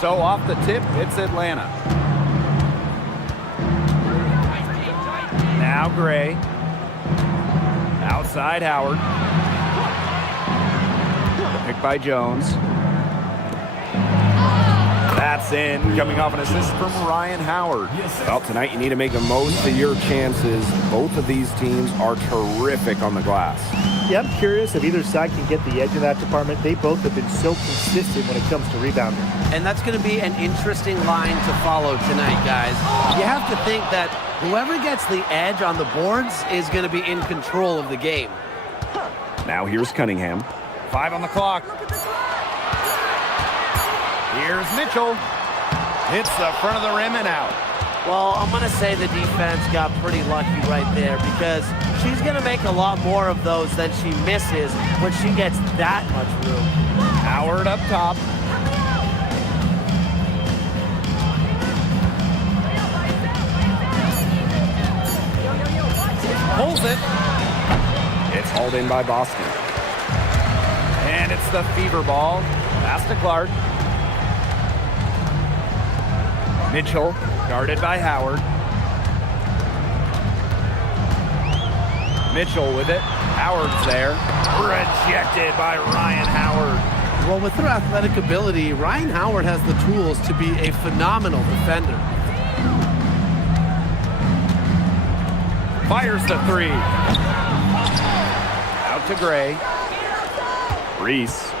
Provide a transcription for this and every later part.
so off the tip, it's Atlanta. Now Gray. Outside Howard. Picked by Jones. That's in, coming off an assist from Ryan Howard. Well, tonight you need to make the most of your chances. Both of these teams are terrific on the glass. Yeah, I'm curious if either side can get the edge in that department. They both have been so consistent when it comes to rebounding. And that's going to be an interesting line to follow tonight, guys. You have to think that whoever gets the edge on the boards is going to be in control of the game. Now here's Cunningham. 5 on the clock. Here's Mitchell. Hits the front of the rim and out. Well, I'm going to say the defense got pretty lucky right there because she's going to make a lot more of those than she misses when she gets that much room. Howard up top. Pulls it. It's hauled in by Boston. And it's the Fever ball. Pass to Clark. Mitchell, guarded by Howard. Mitchell with it. Howard's there. Rejected by Ryan Howard. Well, with her athletic ability, Ryan Howard has the tools to be a phenomenal defender. Fires the three. Out to Gray. Reese.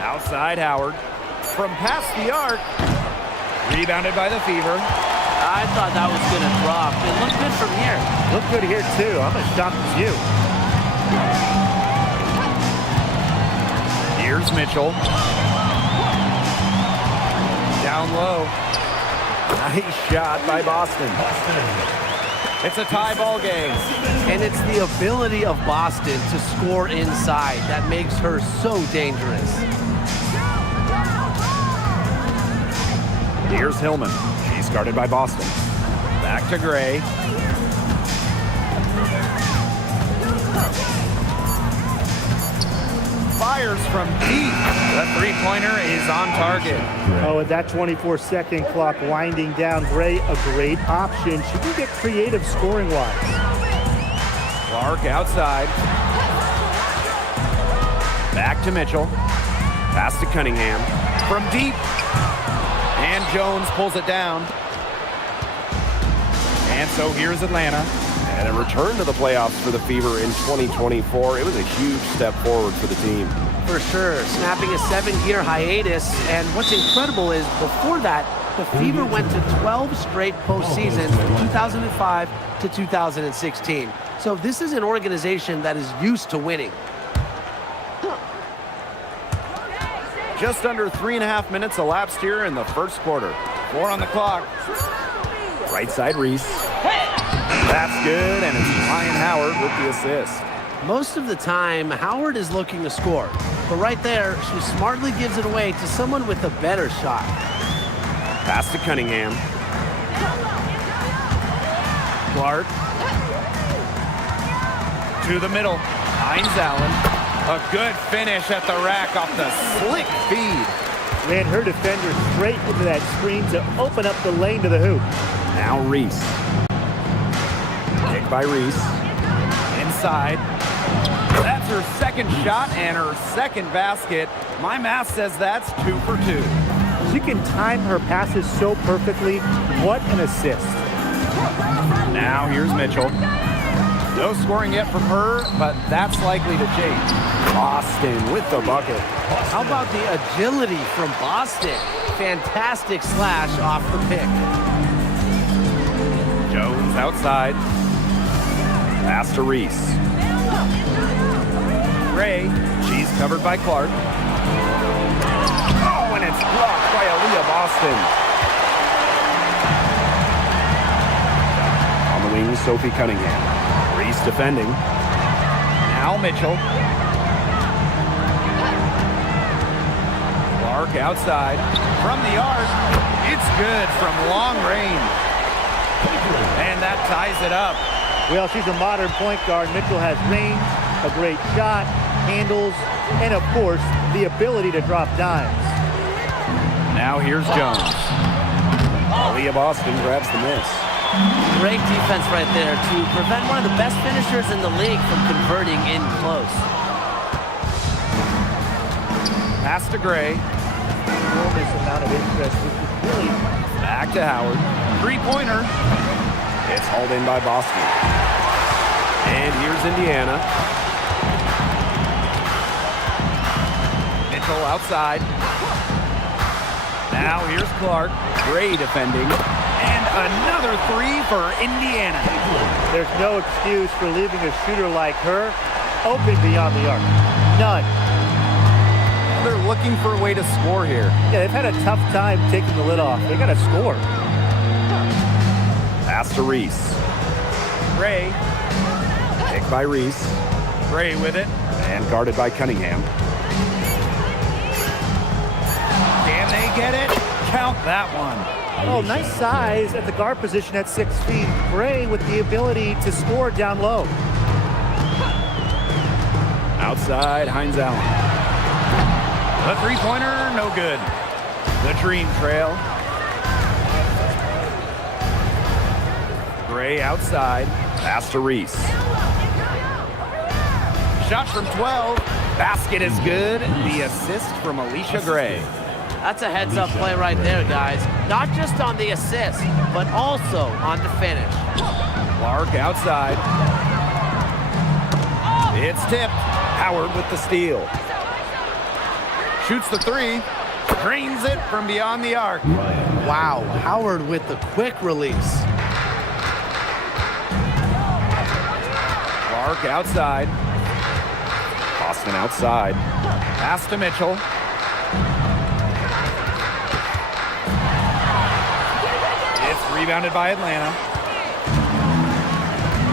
Outside Howard. From past the arc. Rebounded by the Fever. I thought that was going to drop. It looked good from here. Looked good here, too. I'm as shocked as you. Here's Mitchell. Down low. Nice shot by Boston. It's a tie ball game. And it's the ability of Boston to score inside that makes her so dangerous. Here's Hillman. She's guarded by Boston. Back to Gray. Fires from deep. The three-pointer is on target. Oh, with that 24-second clock winding down, Gray, a great option. She can get creative scoring-wise. Clark outside. Back to Mitchell. Pass to Cunningham. From deep. And Jones pulls it down. And so here's Atlanta. And a return to the playoffs for the Fever in 2024. It was a huge step forward for the team. For sure, snapping a 7-year hiatus. And what's incredible is before that, the Fever went to 12 straight postseasons from 2005 to 2016. So this is an organization that is used to winning. Just under 3.5 minutes elapsed here in the first quarter. 4 on the clock. Right side Reese. That's good, and it's Ryan Howard with the assist. Most of the time, Howard is looking to score. But right there, she smartly gives it away to someone with a better shot. Pass to Cunningham. Clark. To the middle. Hines Allen. A good finish at the rack off the slick feed. Ran her defender straight into that screen to open up the lane to the hoop. Now Reese. Picked by Reese. Inside. That's her second shot and her second basket. My math says that's 2 for 2. She can time her passes so perfectly. What an assist. Now here's Mitchell. No scoring yet from her, but that's likely to change. Boston with the bucket. How about the agility from Boston? Fantastic slash off the pick. Jones outside. Pass to Reese. Gray, she's covered by Clark. Oh, and it's blocked by Aaliyah Boston. On the wing, Sophie Cunningham. Reese defending. Now Mitchell. Clark outside. From the arc. It's good from long range. And that ties it up. Well, she's a modern point guard. Mitchell has range, a great shot, handles, and of course, the the ability to drop dimes. Now here's Jones. Aaliyah Boston grabs the miss. Great defense right there to prevent one of the best finishers in the league from converting in close. Pass to Gray. Enormous amount of interest, which is really... Back to Howard. Three-pointer. It's hauled in by Boston. And here's Indiana. Mitchell outside. Now here's Clark. Gray defending. And another three for Indiana. There's no excuse for leaving a shooter like her open beyond the arc. None. They're looking for a way to score here. Yeah, they've had a tough time taking the lid off. They got to score. Pass to Reese. Gray. Picked by Reese. Gray with it. And guarded by Cunningham. Can they get it? Count that one. Oh, nice size at the guard position at 6 feet. Gray with the ability to score down low. Outside, Hines Allen. The three-pointer, no good. The Dream Trail. Gray outside. Pass to Reese. Shot from 12. Basket is good. The assist from Alicia Gray. That's a heads-up play right there, guys. Not just on the assist, but also on the finish. Clark outside. It's tipped. Howard with the steal. Shoots the three. Drains it from beyond the arc. Wow, Howard with the quick release. Clark outside. Boston outside. Pass to Mitchell. It's rebounded by Atlanta.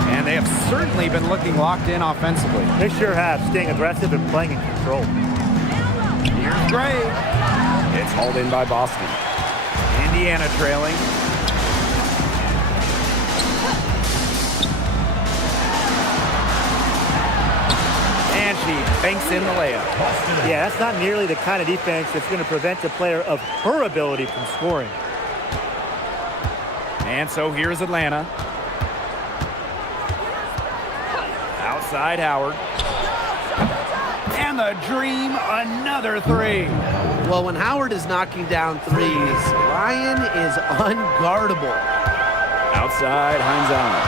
And they have certainly been looking locked in offensively. They sure have, staying aggressive and playing in control. Here's Gray. It's hauled in by Boston. Indiana trailing. And she banks in the layup. Yeah, that's not nearly the kind of defense that's going to prevent a player of her ability from scoring. And so here's Atlanta. Outside Howard. And the Dream, another three. Well, when Howard is knocking down threes, Ryan is unguardable. Outside, Hines Allen.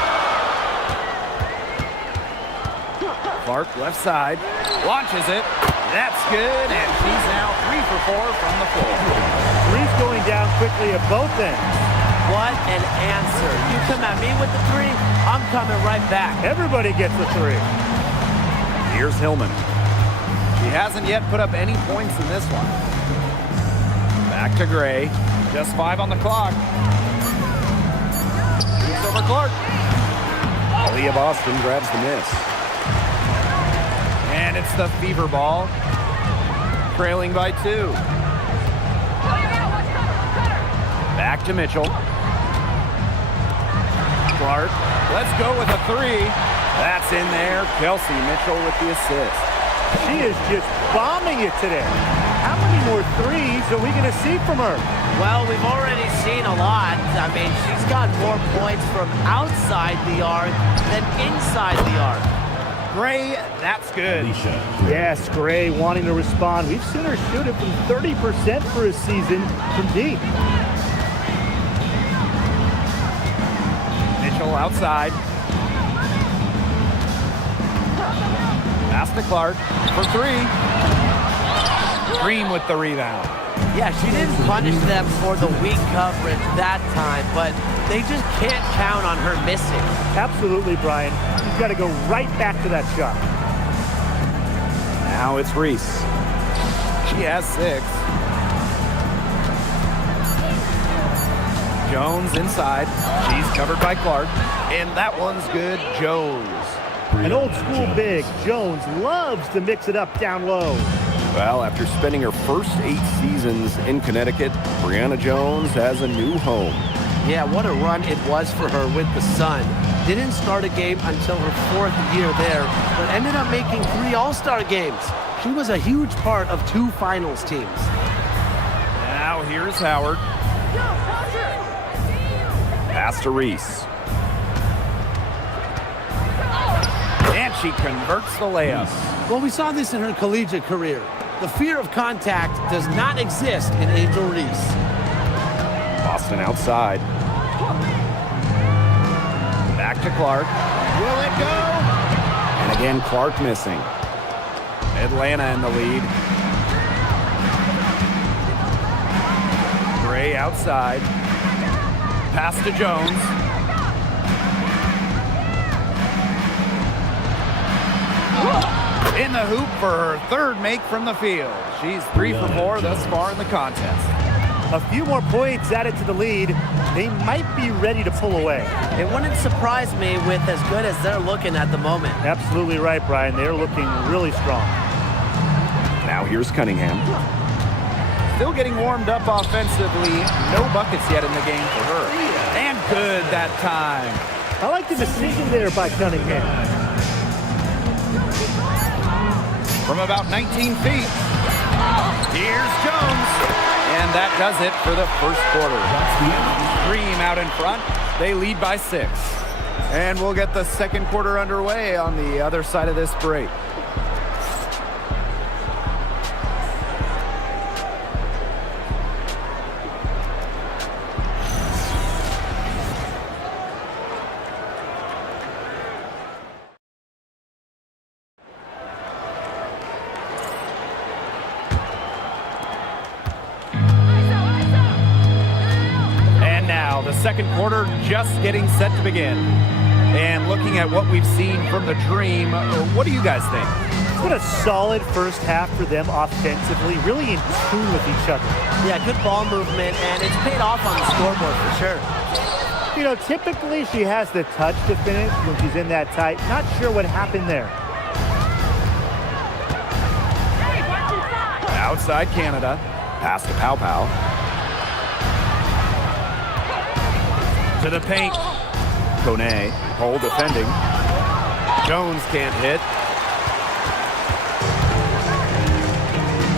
Clark left side, launches it. That's good, and she's now 3 for 4 from the floor. Three's going down quickly at both ends. What an answer. You come at me with the three, I'm coming right back. Everybody gets a three. Here's Hillman. He hasn't yet put up any points in this one. Back to Gray. Just 5 on the clock. Shoots over Clark. Aaliyah Boston grabs the miss. And it's the Fever ball. Trailing by 2. Back to Mitchell. Clark. Let's go with a 3. That's in there. Kelsey Mitchell with the assist. She is just bombing it today. How many more threes are we going to see from her? Well, we've already seen a lot. I mean, she's got more points from outside the arc than inside the arc. Gray, that's good. Yes, Gray wanting to respond. We've seen her shoot it from 30% for a season from deep. Mitchell outside. Pass to Clark for 3. Dream with the rebound. Yeah, she didn't punish them for the weak coverage that time, but they just can't count on her missing. Absolutely, Brian. She's got to go right back to that shot. Now it's Reese. She has 6. Jones inside. She's covered by Clark. And that one's good. Jones. An old school big. Jones loves to mix it up down low. Well, after spending her first 8 seasons in Connecticut, Brianna Jones has a new home. Yeah, what a run it was for her with the Sun. Didn't start a game until her 4th year there, but ended up making 3 All-Star games. She was a huge part of 2 finals teams. Now here's Howard. Pass to Reese. And she converts the layup. Well, we saw this in her collegiate career. The fear of contact does not exist in Angel Reese. Boston outside. Back to Clark. Will it go? And again, Clark missing. Atlanta in the lead. Gray outside. Pass to Jones. In the hoop for her 3rd make from the field. She's 3 for 4 thus far in the contest. A few more points added to the lead. They might be ready to pull away. It wouldn't surprise me with as good as they're looking at the moment. Absolutely right, Brian. They're looking really strong. Now here's Cunningham. Still getting warmed up offensively. No buckets yet in the game for her. And good that time. I like the decision there by Cunningham. From about 19 feet. Here's Jones. And that does it for the first quarter. Dream out in front. They lead by 6. And we'll get the second quarter underway on the other side of this break. The second quarter just getting set to begin. And looking at what we've seen from the Dream, what do you guys think? It's been a solid first half for them offensively, really in tune with each other. Yeah, good ball movement, and it's paid off on the scoreboard for sure. You know, typically she has the touch to finish when she's in that tight. Not sure what happened there. Outside Canada. Pass to Pow Pow. To the paint. Kone, hole defending. Jones can't hit.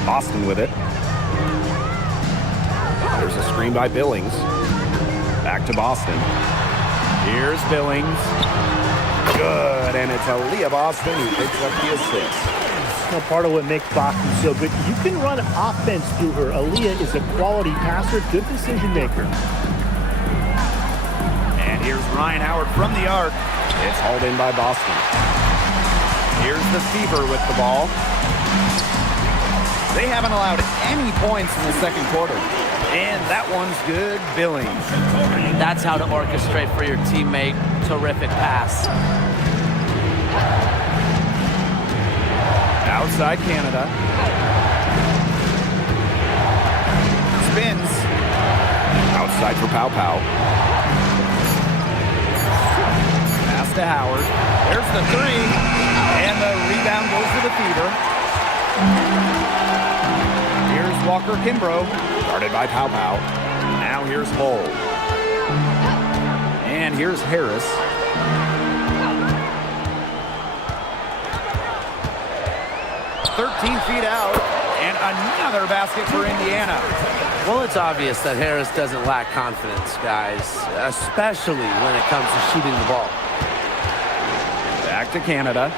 Boston with it. There's a screen by Billings. Back to Boston. Here's Billings. Good, and it's Aaliyah Boston who picks up the assist. Well, part of what makes Boston so good, you can run offense through her. Aaliyah is a quality passer, good decision maker. Here's Ryan Howard from the arc. It's hauled in by Boston. Here's the Fever with the ball. They haven't allowed any points in the second quarter. And that one's good. Billings. That's how to orchestrate for your teammate. Terrific pass. Outside Canada. Spins. Outside for Pow Pow. To Howard. There's the 3. And the rebound goes to the Fever. Here's Walker Kimbrough. Guarded by Pow Pow. Now here's Hull. And here's Harris. "13 feet out. And another basket for Indiana." Well, it's obvious that Harris doesn't lack confidence, guys, especially when it comes to shooting the ball. Back to Canada.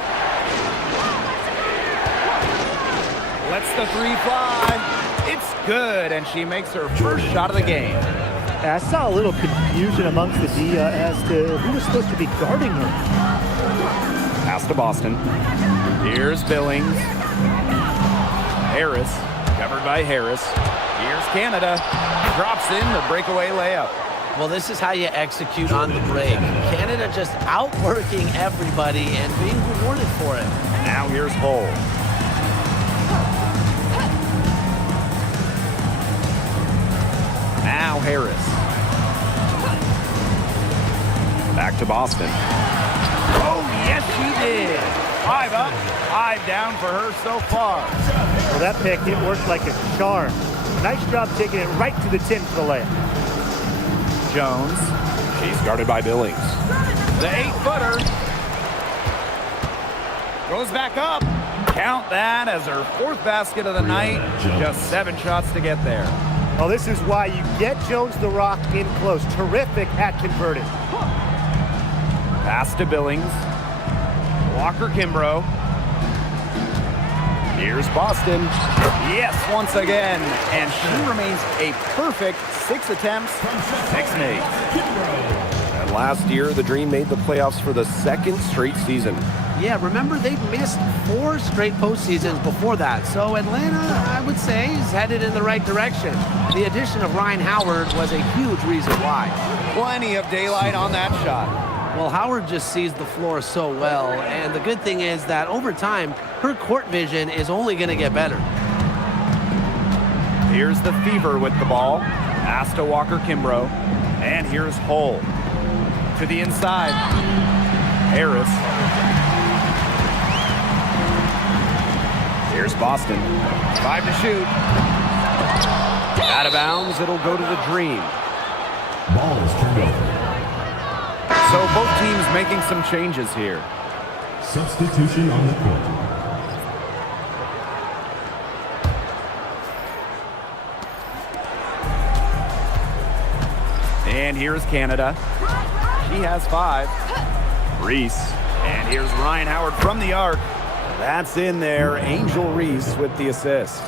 Lets the 3 fly. It's good, and she makes her first shot of the game. I saw a little confusion amongst the D as to who was supposed to be guarding her. Pass to Boston. Here's Billings. Harris, covered by Harris. Here's Canada. Drops in the breakaway layup. Well, this is how you execute on the break. Canada just outworking everybody and being rewarded for it. Now here's Hull. Now Harris. Back to Boston. Oh, yes, she did. 5 up, 5 down for her so far. Well, that pick, it worked like a charm. Nice job taking it right to the 10 for the layup. Jones. She's guarded by Billings. The 8-footer. Goes back up. Count that as her 4th basket of the night. Just 7 shots to get there. Well, this is why you get Jones the Rock in close. Terrific at converting. Pass to Billings. Walker Kimbrough. Here's Boston. Yes, once again. And she remains a perfect 6 attempts, 6 made. And last year, the Dream made the playoffs for the 2nd straight season. Yeah, remember, they've missed 4 straight postseasons before that. So Atlanta, I would say, is headed in the right direction. The addition of Ryan Howard was a huge reason why. Plenty of daylight on that shot. Well, Howard just sees the floor so well, and the good thing is that over time, her court vision is only going to get better. Here's the Fever with the ball. Pass to Walker Kimbrough. And here's Hull. To the inside. Harris. Here's Boston. 5 to shoot. Out of bounds, it'll go to the Dream. Ball is turned over. So both teams making some changes here. Substitution on the court. And here's Canada. She has 5. Reese. And here's Ryan Howard from the arc. That's in there. Angel Reese with the assist.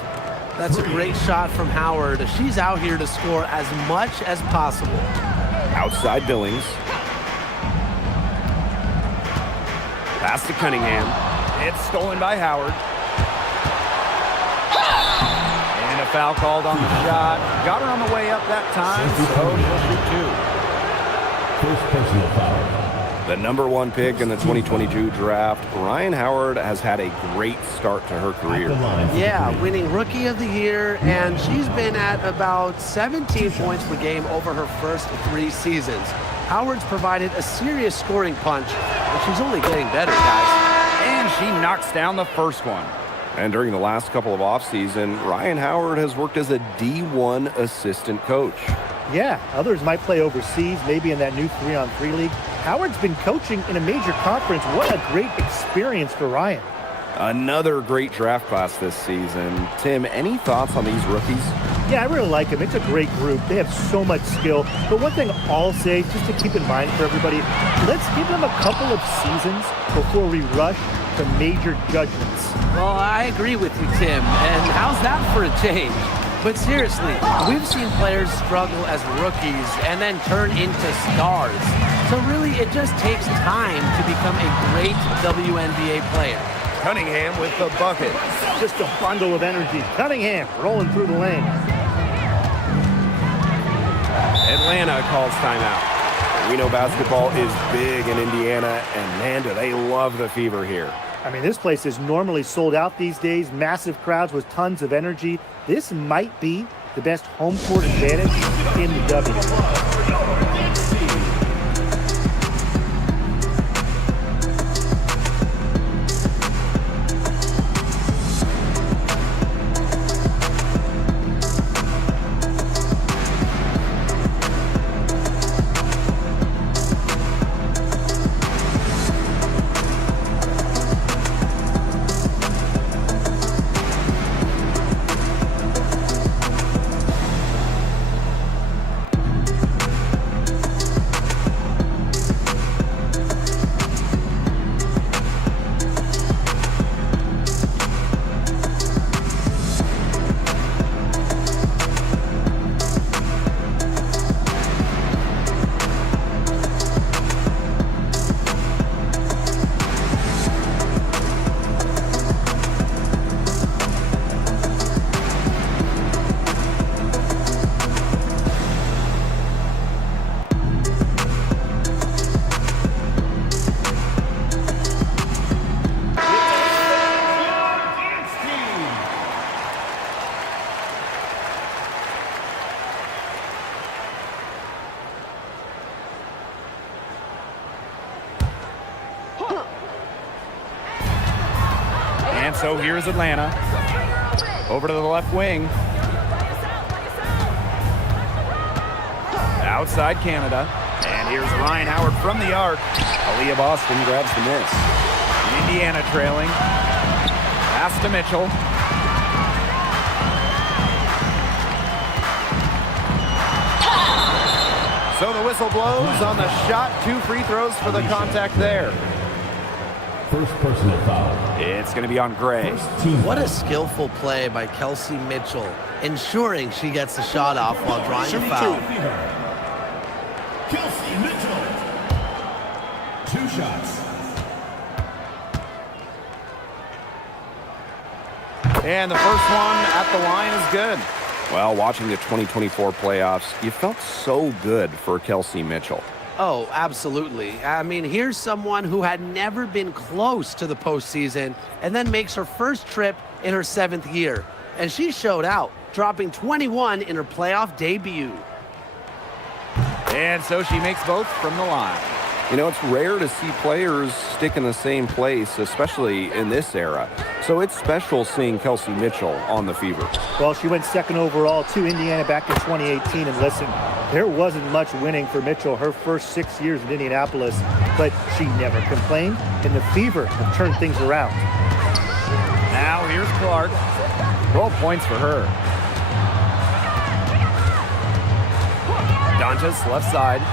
That's a great shot from Howard. She's out here to score as much as possible. Outside Billings. Pass to Cunningham. It's stolen by Howard. And a foul called on the shot. Got her on the way up that time, so she'll shoot 2. First personal foul. The #1 pick in the 2022 draft, Ryan Howard has had a great start to her career. Yeah, winning Rookie of the Year, and she's been at about 17 points per game over her first 3 seasons. Howard's provided a serious scoring punch, and she's only getting better, guys. And she knocks down the first one. And during the last couple of offseason, Ryan Howard has worked as a D1 assistant coach. Yeah, others might play overseas, maybe in that new 3-on-3 league. Howard's been coaching in a major conference. What a great experience for Ryan. Another great draft class this season. Tim, any thoughts on these rookies? Yeah, I really like them. It's a great group. They have so much skill. But one thing I'll say, just to keep in mind for everybody, let's give them a couple of seasons before we rush to major judgments. Well, I agree with you, Tim. And how's that for a change? But seriously, we've seen players struggle as rookies and then turn into stars. So really, it just takes time to become a great WNBA player. Cunningham with the bucket. Just a bundle of energy. Cunningham rolling through the lane. Atlanta calls timeout. We know basketball is big in Indiana, and man, do they love the Fever here. I mean, this place is normally sold out these days. Massive crowds with tons of energy. This might be the best home court advantage in the W. And so here's Atlanta. Over to the left wing. Outside Canada. And here's Ryan Howard from the arc. Aaliyah Boston grabs the miss. Indiana trailing. Pass to Mitchell. So the whistle blows on the shot. 2 free throws for the contact there. First personal foul. It's going to be on Gray. First team What foul. a skillful play by Kelsey Mitchell, ensuring she gets the shot off while drawing a foul. Kelsey Mitchell. 2 shots. And the first one at the line is good. Well, watching the 2024 playoffs, you felt so good for Kelsey Mitchell. Oh, absolutely. I mean, here's someone who had never been close to the postseason and then makes her first trip in her 7th year. And she showed out, dropping 21 in her playoff debut. And so she makes both from the line. You know, it's rare to see players stick in the same place, especially in this era. So it's special seeing Kelsey Mitchell on the Fever. Well, she went 2nd overall to Indiana back in 2018. And listen, there wasn't much winning for Mitchell her first 6 years in Indianapolis, but she never complained, and the Fever have turned things around. Now here's Clark. 12 points for her. Dantas left side.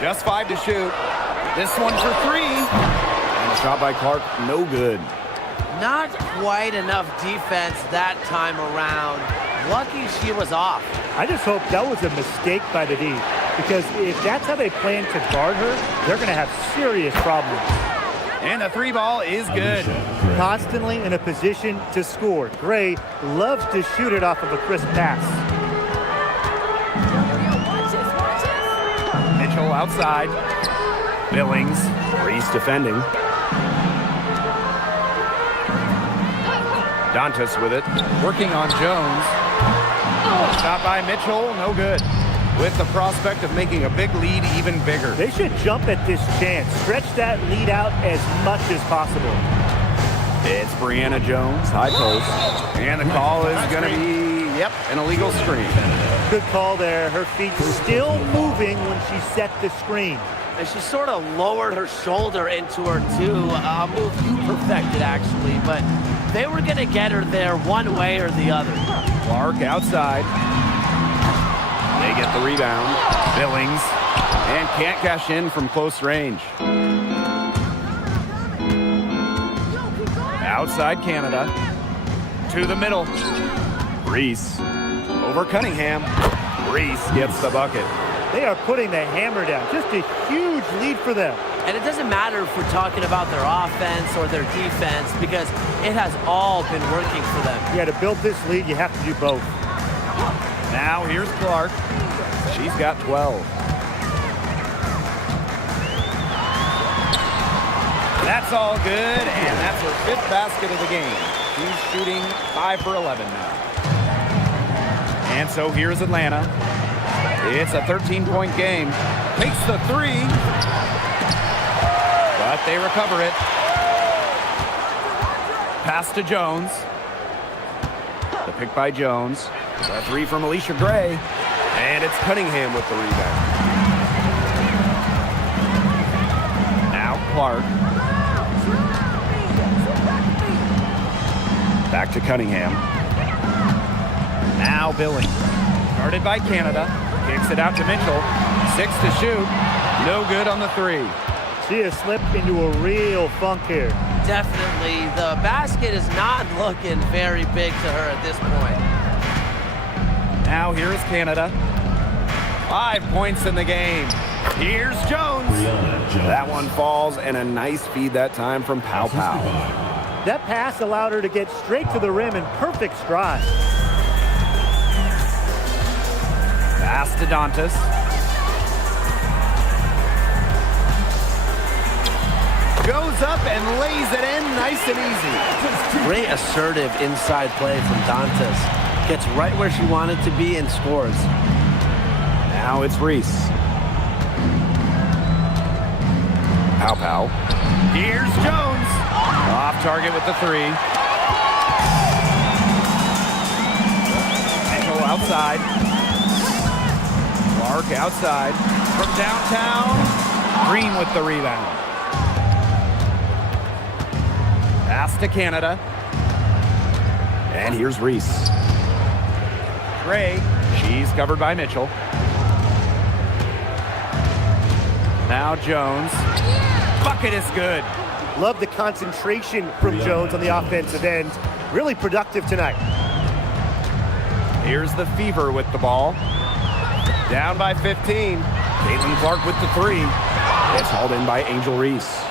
Just 5 to shoot. This one for 3. And a shot by Clark, no good. Not quite enough defense that time around. Lucky she was off. I just hope that was a mistake by the D, because if that's how they plan to guard her, they're going to have serious problems. And the 3 ball is good. Constantly in a position to score. Gray loves to shoot it off of a crisp pass. Mitchell outside. Billings. Reese defending. Dantas with it. Working on Jones. Shot by Mitchell, no good. With the prospect of making a big lead even bigger. They should jump at this chance. Stretch that lead out as much as possible. It's Brianna Jones, high post. And the call is going to be, an illegal screen. Good call there. Her feet still moving when she set the screen. And she sort of lowered her shoulder into her too. A move you perfected, actually. But they were going to get her there one way or the other. Clark outside. They get the rebound. Billings. And can't cash in from close range. Outside Canada. To the middle. Reese. Over Cunningham. Reese gets the bucket. They are putting the hammer down. Just a huge lead for them. And it doesn't matter if we're talking about their offense or their defense, because it has all been working for them. Yeah, to build this lead, you have to do both. Now here's Clark. She's got 12. That's all good, and that's her 5th basket of the game. She's shooting 5 for 11 now. And so here's Atlanta. It's a 13-point game. Takes the 3. But they recover it. Pass to Jones. The pick by Jones. The 3 from Alicia Gray. And it's Cunningham with the rebound. Now Clark. Back to Cunningham. Now Billings. Guarded by Canada. Kicks it out to Mitchell. 6 to shoot. No good on the 3. She has slipped into a real funk here. Definitely. The basket is not looking very big to her at this point. Now here's Canada. 5 points in the game. Here's Jones. Brianna Jones. That one falls, and a nice feed that time from Pow Pow. That pass allowed her to get straight to the rim in perfect stride. Pass to Dantas. Goes up and lays it in nice and easy. Great assertive inside play from Dantas. Gets right where she wanted to be and scores. Now it's Reese. Pow Pow. Here's Jones. Off target with the 3. Mitchell outside. Clark outside. From downtown. Green with the rebound. Pass to Canada. And here's Reese. Gray, she's covered by Mitchell. Now Jones. Bucket is good. Love the concentration from Jones on the offensive end. Really productive tonight. Here's the Fever with the ball. Down by 15. Caitlin Clark with the three. It's hauled in by Angel Reese.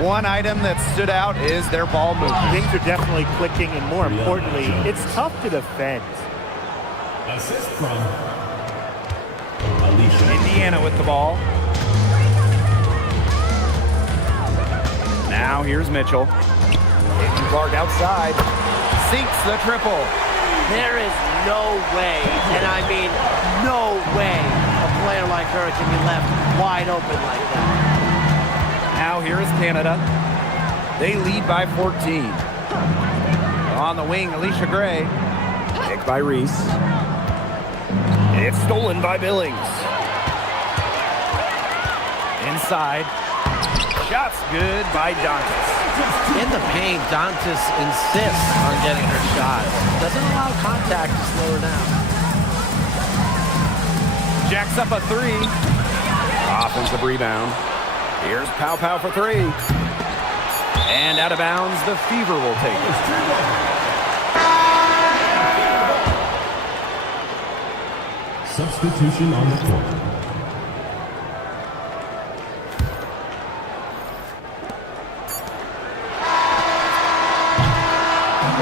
One item that stood out is their ball movement. Things are definitely clicking, and more importantly, it's tough to defend. Assist from Alicia. Indiana with the ball. Now here's Mitchell. Caitlin Clark outside. Sinks the triple. There is no way, and I mean no way, a player like her can be left wide open like that. Now here is Canada. They lead by 14. On the wing, Alicia Gray. Picked by Reese. It's stolen by Billings. Inside. Shots good by Dantas. In the paint, Dantas insists on getting her shot. Doesn't allow contact to slow her down. Jacks up a three. Offensive rebound. Here's Pow Pow for three. And out of bounds, the Fever will take it. Substitution on the court.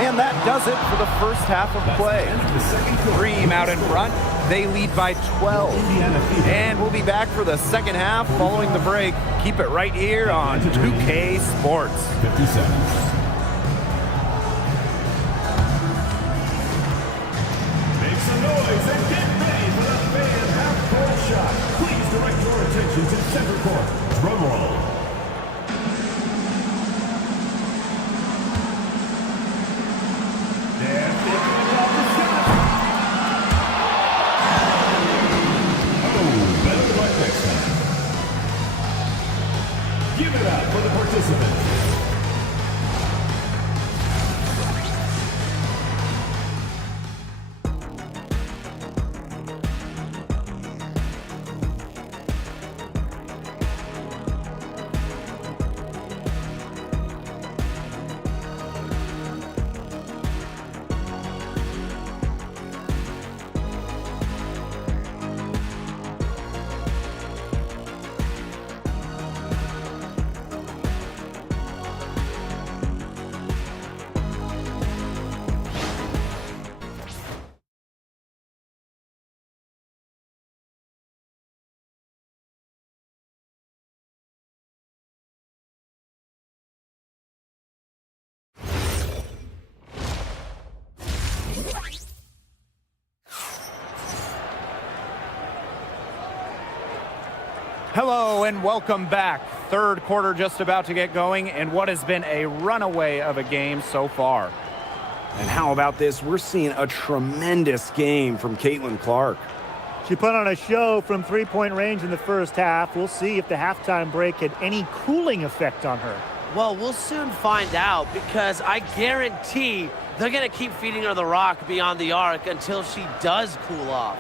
And that does it for the first half of play. Dream out in front. They lead by 12. And we'll be back for the second half following the break. Keep it right here on 2K Sports. 50 seconds. Make some noise and get ready for the fan half-court shot. Please direct your attention to center court. Drum roll. Give it up for the participants. Hello and welcome back. Third quarter just about to get going, and what has been a runaway of a game so far. And how about this? We're seeing a tremendous game from Caitlin Clark. She put on a show from three-point range in the first half. We'll see if the halftime break had any cooling effect on her. Well, we'll soon find out, because I guarantee they're going to keep feeding her the rock beyond the arc until she does cool off.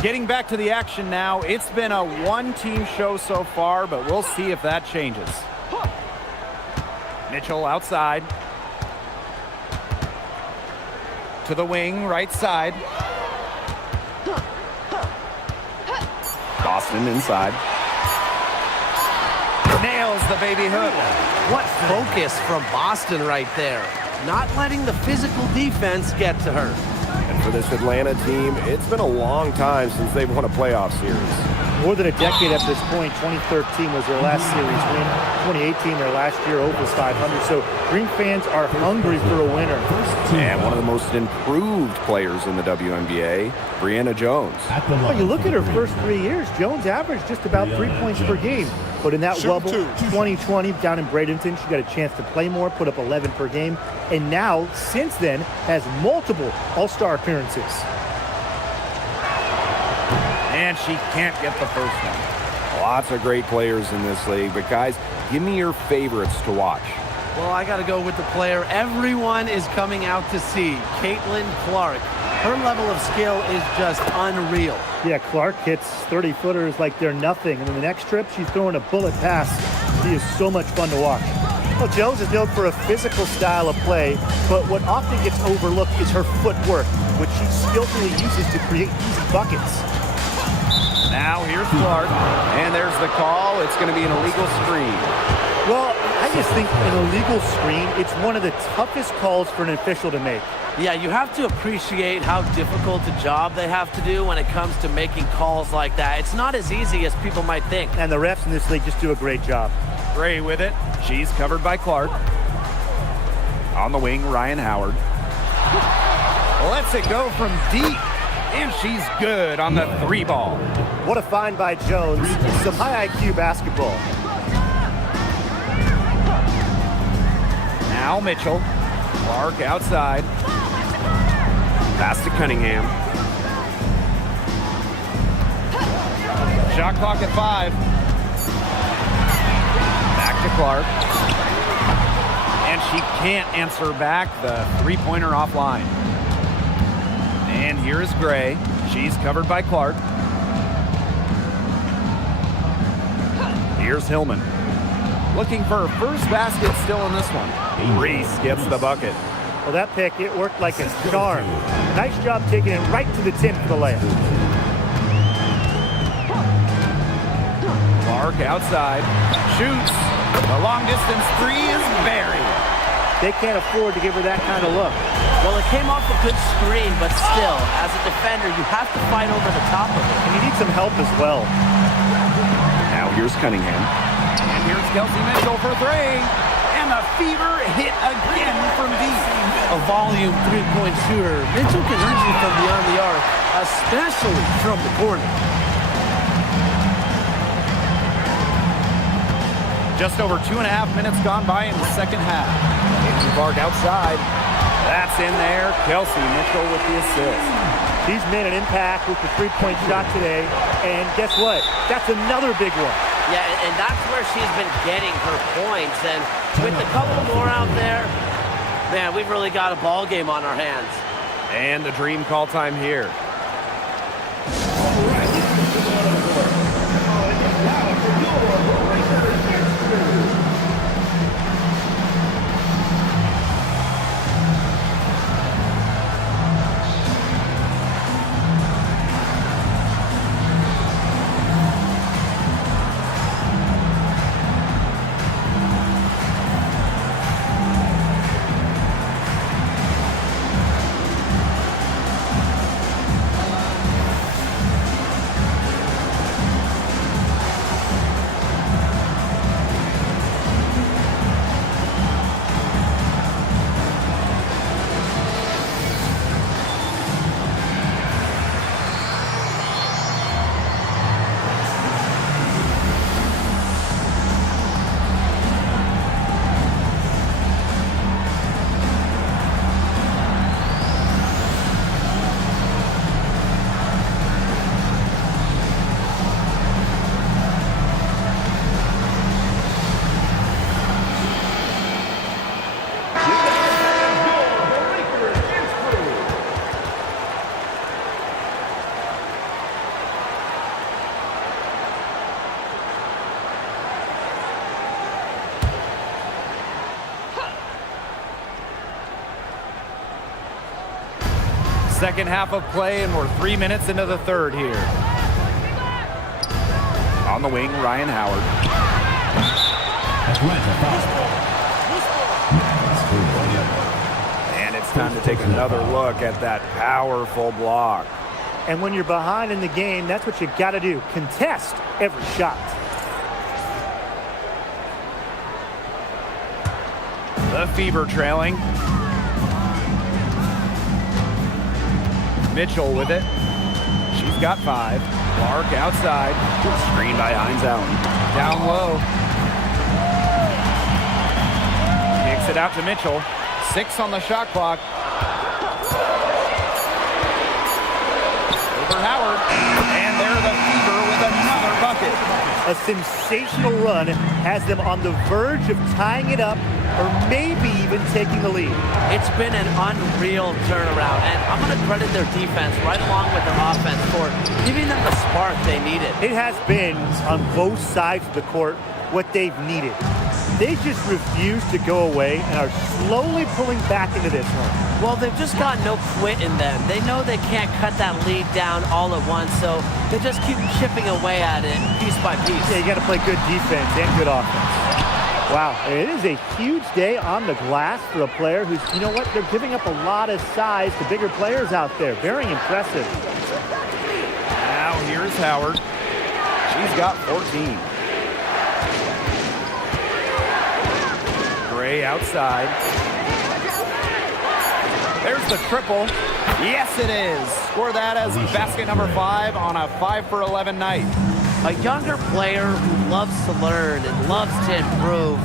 Getting back to the action now. It's been a one-team show so far, but we'll see if that changes. Mitchell outside. To the wing, right side. Boston inside. Nails the baby hook. What focus from Boston right there. Not letting the physical defense get to her. And for this Atlanta team, it's been a long time since they've won a playoff series. More than a decade at this point. 2013 was their last series win. 2018, their last year, Opus 500. So Green fans are hungry for a winner. And one of the most improved players in the WNBA, Brianna Jones. Well, you look at her first 3 years, Jones averaged just about 3 points per game. But in that bubble, 2020, down in Bradenton, she got a chance to play more, put up 11 per game. And now, since then, has multiple All-Star appearances. And she can't get the first one. Lots of great players in this league, but guys, give me your favorites to watch. Well, I got to go with the player everyone is coming out to see, Caitlin Clark. Her level of skill is just unreal. Yeah, Clark hits 30-footers like they're nothing. And in the next trip, she's throwing a bullet pass. She is so much fun to watch. Well, Jones is known for a physical style of play, but what often gets overlooked is her footwork, which she skillfully uses to create easy buckets. Now here's Clark, and there's the call. It's going to be an illegal screen. Well, I just think an illegal screen, it's one of the toughest calls for an official to make. Yeah, you have to appreciate how difficult a job they have to do when it comes to making calls like that. It's not as easy as people might think. And the refs in this league just do a great job. Gray with it. She's covered by Clark. On the wing, Ryan Howard. Lets it go from deep. And she's good on the 3-ball. What a find by Jones. Some high IQ basketball. Now Mitchell. Clark outside. Pass to Cunningham. Shot clock at 5. Back to Clark. And she can't answer back the three-pointer offline. And here is Gray. She's covered by Clark. Here's Hillman. Looking for her first basket still in this one. Reese gets the bucket. Well, that pick, it worked like a charm. Nice job taking it right to the tin for the layup. Clark outside. Shoots. The long-distance 3 is buried. They can't afford to give her that kind of look. Well, it came off a good screen, but still, as a defender, you have to fight over the top of it. And you need some help as well. Now here's Cunningham. And here's Kelsey Mitchell for 3. And the Fever hit again from deep. A volume three-point shooter. Mitchell can hurt you from beyond the arc, especially from the corner. Just over 2.5 minutes gone by in the second half. Clark outside. That's in there. Kelsey Mitchell with the assist. She's made an impact with the three-point shot today. And guess what? That's another big one. Yeah, and that's where she's been getting her points. And with a couple more out there, man, we've really got a ball game on our hands. And the dream call time here. Second half of play, and we're 3 minutes into the third here. On the wing, Ryan Howard. And it's time to take another look at that powerful block. And when you're behind in the game, that's what you got to do. Contest every shot. The Fever trailing. Mitchell with it. She's got 5. Clark outside. Screen by Hines Allen. Down low. Kicks it out to Mitchell. 6 on the shot clock. Over Howard. And there the bucket. A sensational run has them on the verge of tying it up or maybe even taking the lead. It's been an unreal turnaround, and I'm going to credit their defense right along with their offense for giving them the spark they needed. It has been, on both sides of the court, what they've needed. They just refuse to go away and are slowly pulling back into this one. Well, they've just got no quit in them. They know they can't cut that lead down all at once, so they just keep chipping away at it piece by piece. Yeah, you got to play good defense and good offense. Wow, it is a huge day on the glass for a player who's, you know what, they're giving up a lot of size to bigger players out there. Very impressive. Now here's Howard. She's got 14. Gray outside. There's the triple. Yes, it is. Score that as basket number 5 on a 5 for 11 night. A younger player who loves to learn and loves to improve.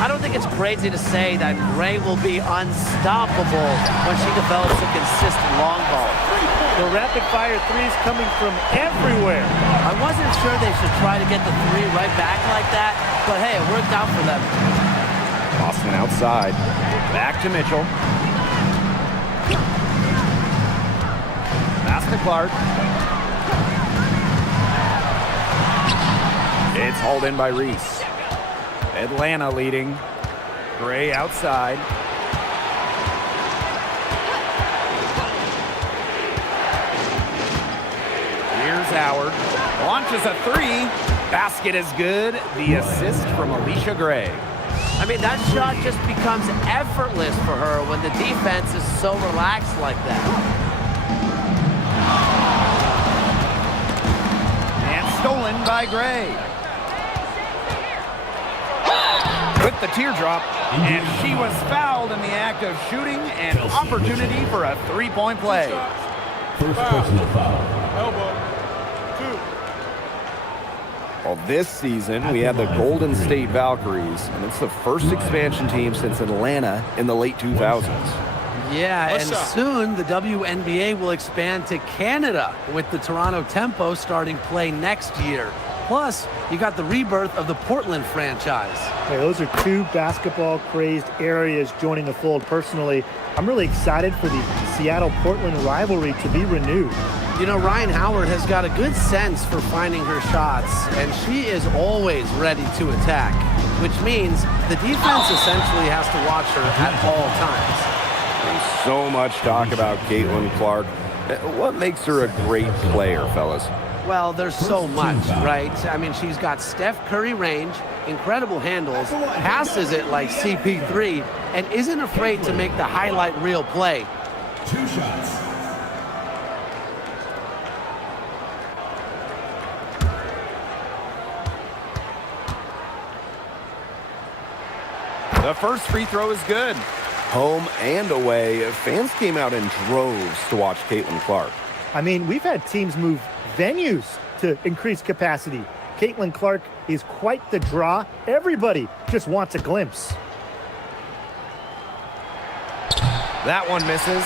I don't think it's crazy to say that Gray will be unstoppable when she develops a consistent long ball. The rapid-fire threes coming from everywhere. I wasn't sure they should try to get the 3 right back like that, but hey, it worked out for them. Boston outside. Back to Mitchell. Pass to Clark. It's hauled in by Reese. Atlanta leading. Gray outside. Here's Howard. Launches a 3. Basket is good. The assist from Alicia Gray. I mean, that shot just becomes effortless for her when the defense is so relaxed like that. And stolen by Gray. With the teardrop, and she was fouled in the act of shooting, an opportunity for a 3-point play. First personal foul. Elbow. Well, this season, we had the Golden State Valkyries, and it's the first expansion team since Atlanta in the late 2000s. Yeah, and soon the WNBA will expand to Canada with the Toronto Tempo starting play next year. Plus, you got the rebirth of the Portland franchise. Hey, those are 2 basketball-crazed areas joining the fold. Personally, I'm really excited for the Seattle-Portland rivalry to be renewed. You know, Ryan Howard has got a good sense for finding her shots, and she is always ready to attack, which means the defense essentially has to watch her at all times. There's so much talk about Caitlin Clark. What makes her a great player, fellas? Well, there's so much, right? I mean, she's got Steph Curry range, incredible handles, passes it like CP3, and isn't afraid to make the highlight reel play. 2 shots. The first free throw is good. Home and away, fans came out in droves to watch Caitlin Clark. I mean, we've had teams move venues to increase capacity. Caitlin Clark is quite the draw. Everybody just wants a glimpse. That one misses.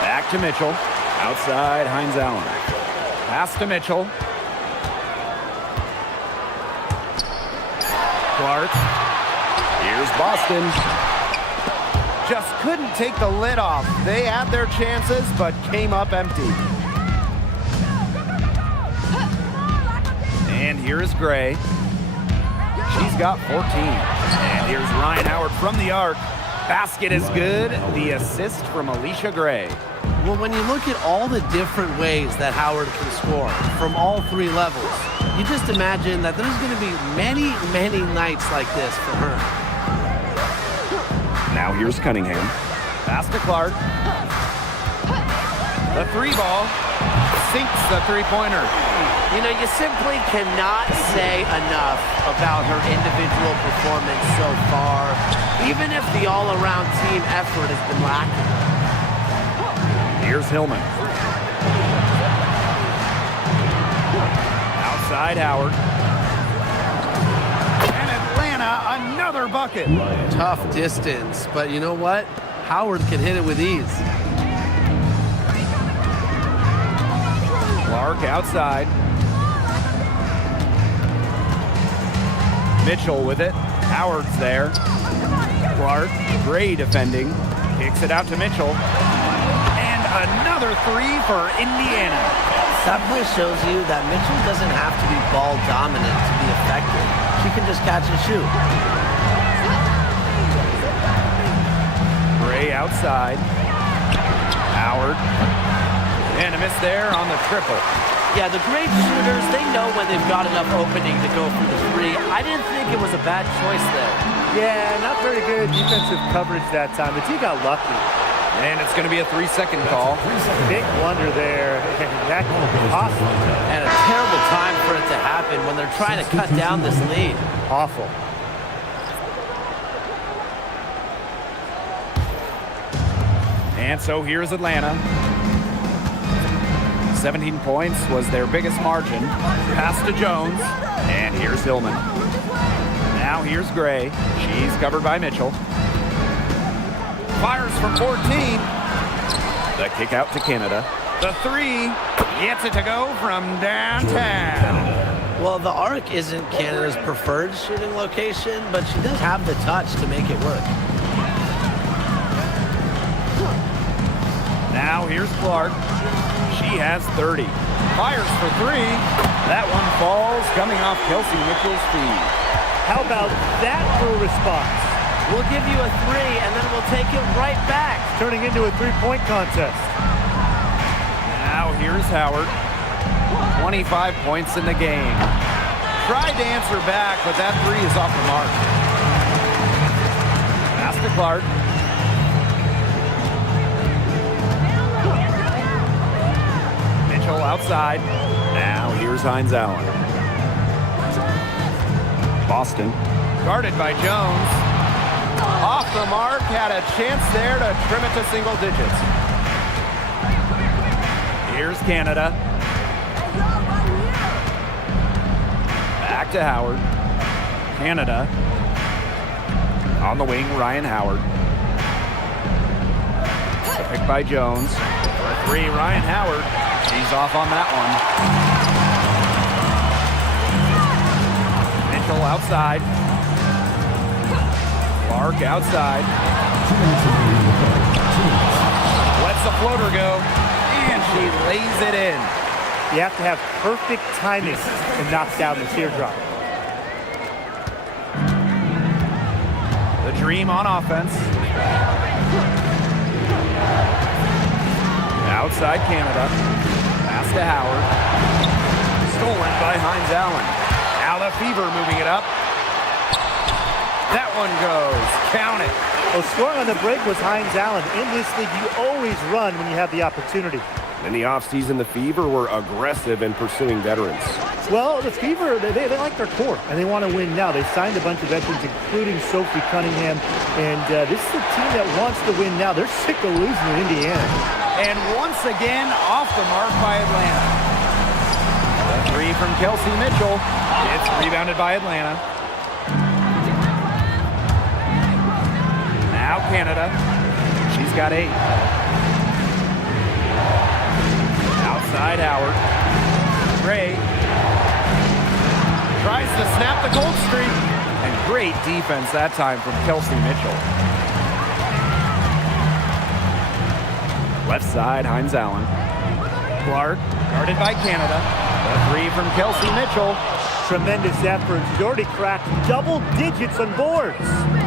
Back to Mitchell. Outside, Hines Allen. Pass to Mitchell. Clark. Here's Boston. Just couldn't take the lid off. They had their chances, but came up empty. And here is Gray. She's got 14. And here's Ryan Howard from the arc. Basket is good. The assist from Alicia Gray. Well, when you look at all the different ways that Howard can score from all 3 levels, you just imagine that there's going to be many, many nights like this for her. Now here's Cunningham. Pass to Clark. The 3 ball sinks the 3-pointer. You know, you simply cannot say enough about her individual performance so far, even if the all-around team effort has been lacking. Here's Hillman. Outside Howard. And Atlanta, another bucket. Tough distance, but you know what? Howard can hit it with ease. Clark outside. Mitchell with it. Howard's there. Clark, Gray defending. Kicks it out to Mitchell. And another three for Indiana. That play shows you that Mitchell doesn't have to be ball dominant to be effective. She can just catch and shoot. Gray outside. Howard. And a miss there on the triple. Yeah, the great shooters, they know when they've got enough opening to go for the three. I didn't think it was a bad choice there. Yeah, not very good defensive coverage that time. The team got lucky. And it's going to be a 3-second call. Big blunder there. That could be possible. And a terrible time for it to happen when they're trying to cut down this lead. Awful. And so here's Atlanta. 17 points was their biggest margin. Pass to Jones. And here's Hillman. Now here's Gray. She's covered by Mitchell. Fires from 14. The kick out to Canada. The three gets it to go from downtown. Well, the arc isn't Canada's preferred shooting location, but she does have the touch to make it work. Now here's Clark. She has 30. Fires for three. That one falls, coming off Kelsey Mitchell's feet. How about that for a response? We'll give you a three, and then we'll take it right back. Turning into a three-point contest. Now here's Howard. 25 points in the game. Tried to answer back, but that three is off the mark. Pass to Clark. Mitchell outside. Now here's Hines Allen. Boston. Guarded by Jones. Off the mark. Had a chance there to trim it to single digits. Here's Canada. Back to Howard. Canada. On the wing, Ryan Howard. Picked by Jones. For a three, Ryan Howard. She's off on that one. Mitchell outside. Clark outside. Lets the floater go. And she lays it in. You have to have perfect timing to knock down the teardrop. The Dream on offense. Outside Canada. Pass to Howard. Stolen by Hines Allen. Now the Fever moving it up. That one goes. Count it. Well, scoring on the break was Hines Allen. In this league, you always run when you have the opportunity. In the offseason, the Fever were aggressive in pursuing veterans. Well, the Fever, they like their core, and they want to win now. They signed a bunch of veterans, including Sophie Cunningham, and this is a team that wants to win now. They're sick of losing in Indiana. And once again, off the mark by Atlanta. The three from Kelsey Mitchell. It's rebounded by Atlanta. Now Canada. She's got 8. Outside Howard. Gray. Tries to snap the cold streak. And great defense that time from Kelsey Mitchell. Left side, Hines Allen. Clark, guarded by Canada. The three from Kelsey Mitchell. Tremendous effort. She's already cracked double digits on boards.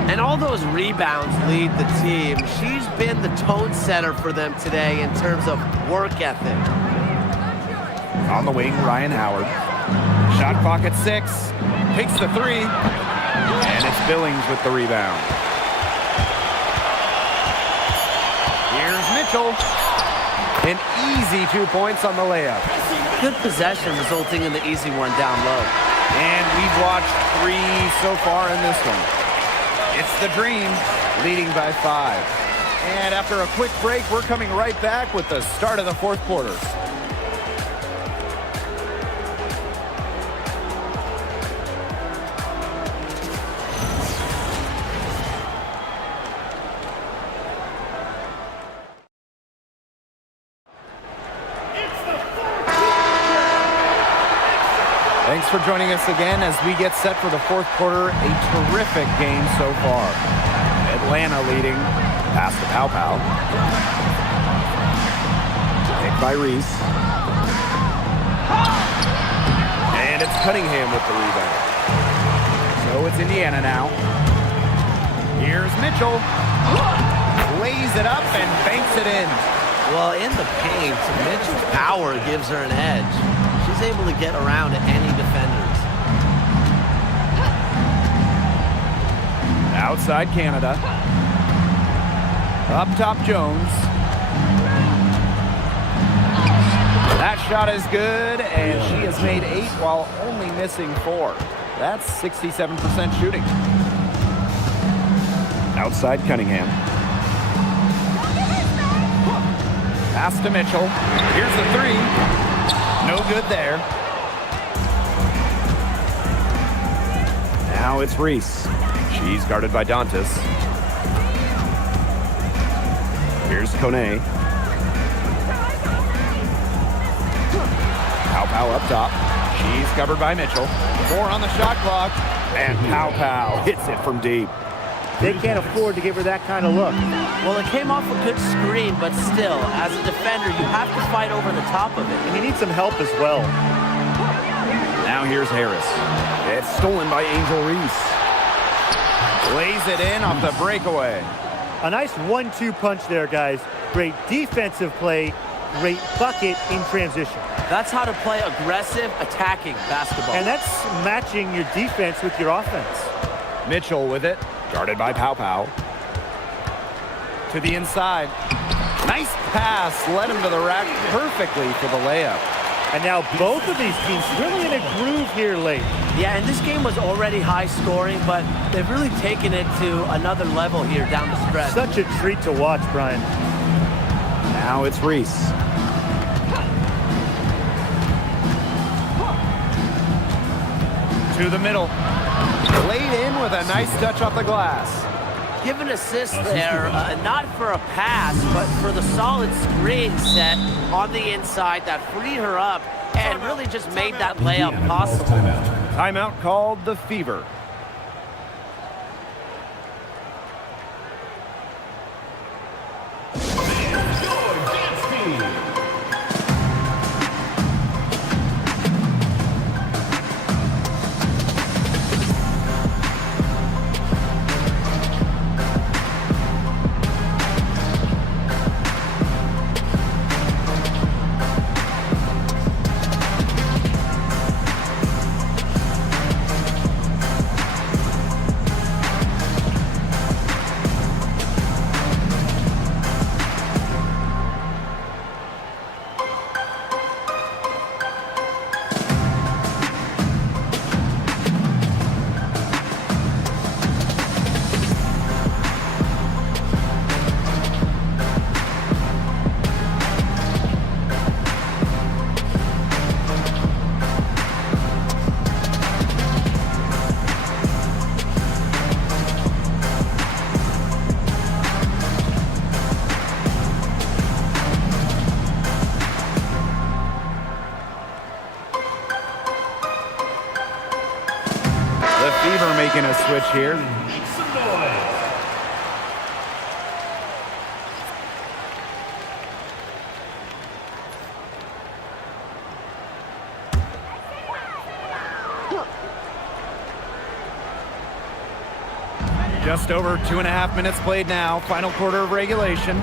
And all those rebounds lead the team. She's been the tone setter for them today in terms of work ethic. On the wing, Ryan Howard. Shot clock at 6. Takes the three. And it's Billings with the rebound. Here's Mitchell. An easy 2 points on the layup. Good possession resulting in the easy one down low. And we've watched 3 so far in this one. It's the Dream leading by 5. And after a quick break, we're coming right back with the start of the fourth quarter. Thanks for joining us again as we get set for the fourth quarter. A terrific game so far. Atlanta leading. Pass to Pow Pow. Picked by Reese. And it's Cunningham with the rebound. So it's Indiana now. Here's Mitchell. Lays it up and banks it in. Well, in the paint, Mitchell's power gives her an edge. She's able to get around any defenders. Outside Canada. Up top Jones. That shot is good, and she has made 8 while only missing 4. That's 67% shooting. Outside Cunningham. Pass to Mitchell. Here's the 3. No good there. Now it's Reese. She's guarded by Dantas. Here's Kone. Pow Pow up top. She's covered by Mitchell. 4 on the shot clock. And Pow Pow hits it from deep. They can't afford to give her that kind of look. Well, it came off a good screen, but still, as a defender, you have to fight over the top of it. And you need some help as well. Now here's Harris. It's stolen by Angel Reese. Lays it in off the breakaway. A nice 1-2 punch there, guys. Great defensive play, great bucket in transition. That's how to play aggressive, attacking basketball. And that's matching your defense with your offense. Mitchell with it. Guarded by Pow Pow. To the inside. Nice pass. Led him to the rack perfectly for the layup. And now both of these teams really in a groove here late. Yeah, and this game was already high scoring, but they've really taken it to another level here down the stretch. Such a treat to watch, Brian. Now it's Reese. To the middle. Laid in with a nice touch off the glass. Give an assist there, not for a pass, but for the solid screen set on the inside that freed her up and really just made that layup possible. Timeout called the Fever. Fever making a switch here. Make some noise. Just over 2.5 minutes played now. Final quarter of regulation.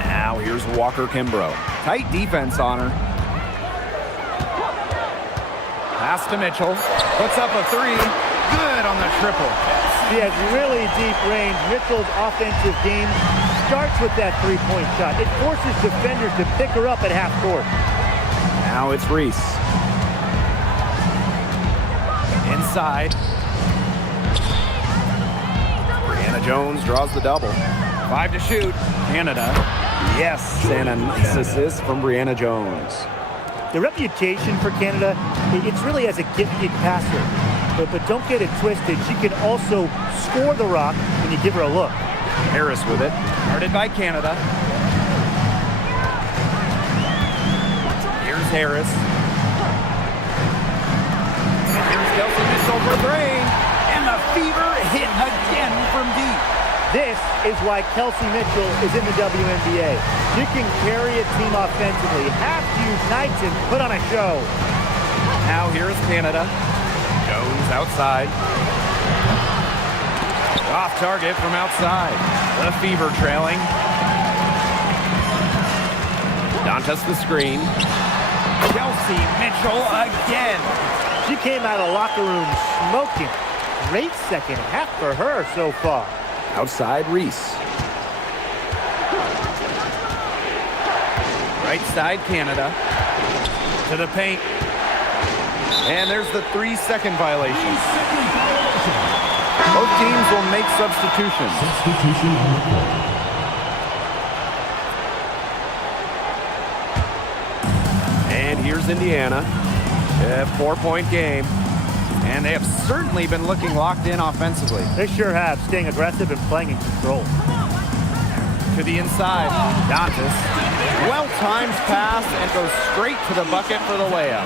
Now here's Walker Kimbrough. Tight defense on her. Pass to Mitchell. Puts up a 3. Good on the triple. She has really deep range. Mitchell's offensive game starts with that three-point shot. It forces defenders to pick her up at half court. Now it's Reese. Inside. Brianna Jones draws the double. 5 to shoot. Canada. Yes, and a nice assist from Brianna Jones. The reputation for Canada, it's really as a gifted passer. But don't get it twisted. She can also score the rock when you give her a look. Harris with it. Guarded by Canada. Here's Harris. And here's Kelsey Mitchell for three. And the Fever hit again from deep. This is why Kelsey Mitchell is in the WNBA. You can carry a team offensively, have huge nights, and put on a show. Now here's Canada. Jones outside. Off target from outside. The Fever trailing. Dantas the screen. Kelsey Mitchell again. She came out of the locker room smoking. Great second half for her so far. Outside Reese. Right side Canada. To the paint. And there's the 3-second violation. Both teams will make substitutions. Substitution on the court. And here's Indiana. A 4-point game. And they have certainly been looking locked in offensively. They sure have, staying aggressive and playing in control. To the inside. Dantas. Well-timed pass and goes straight to the bucket for the layup.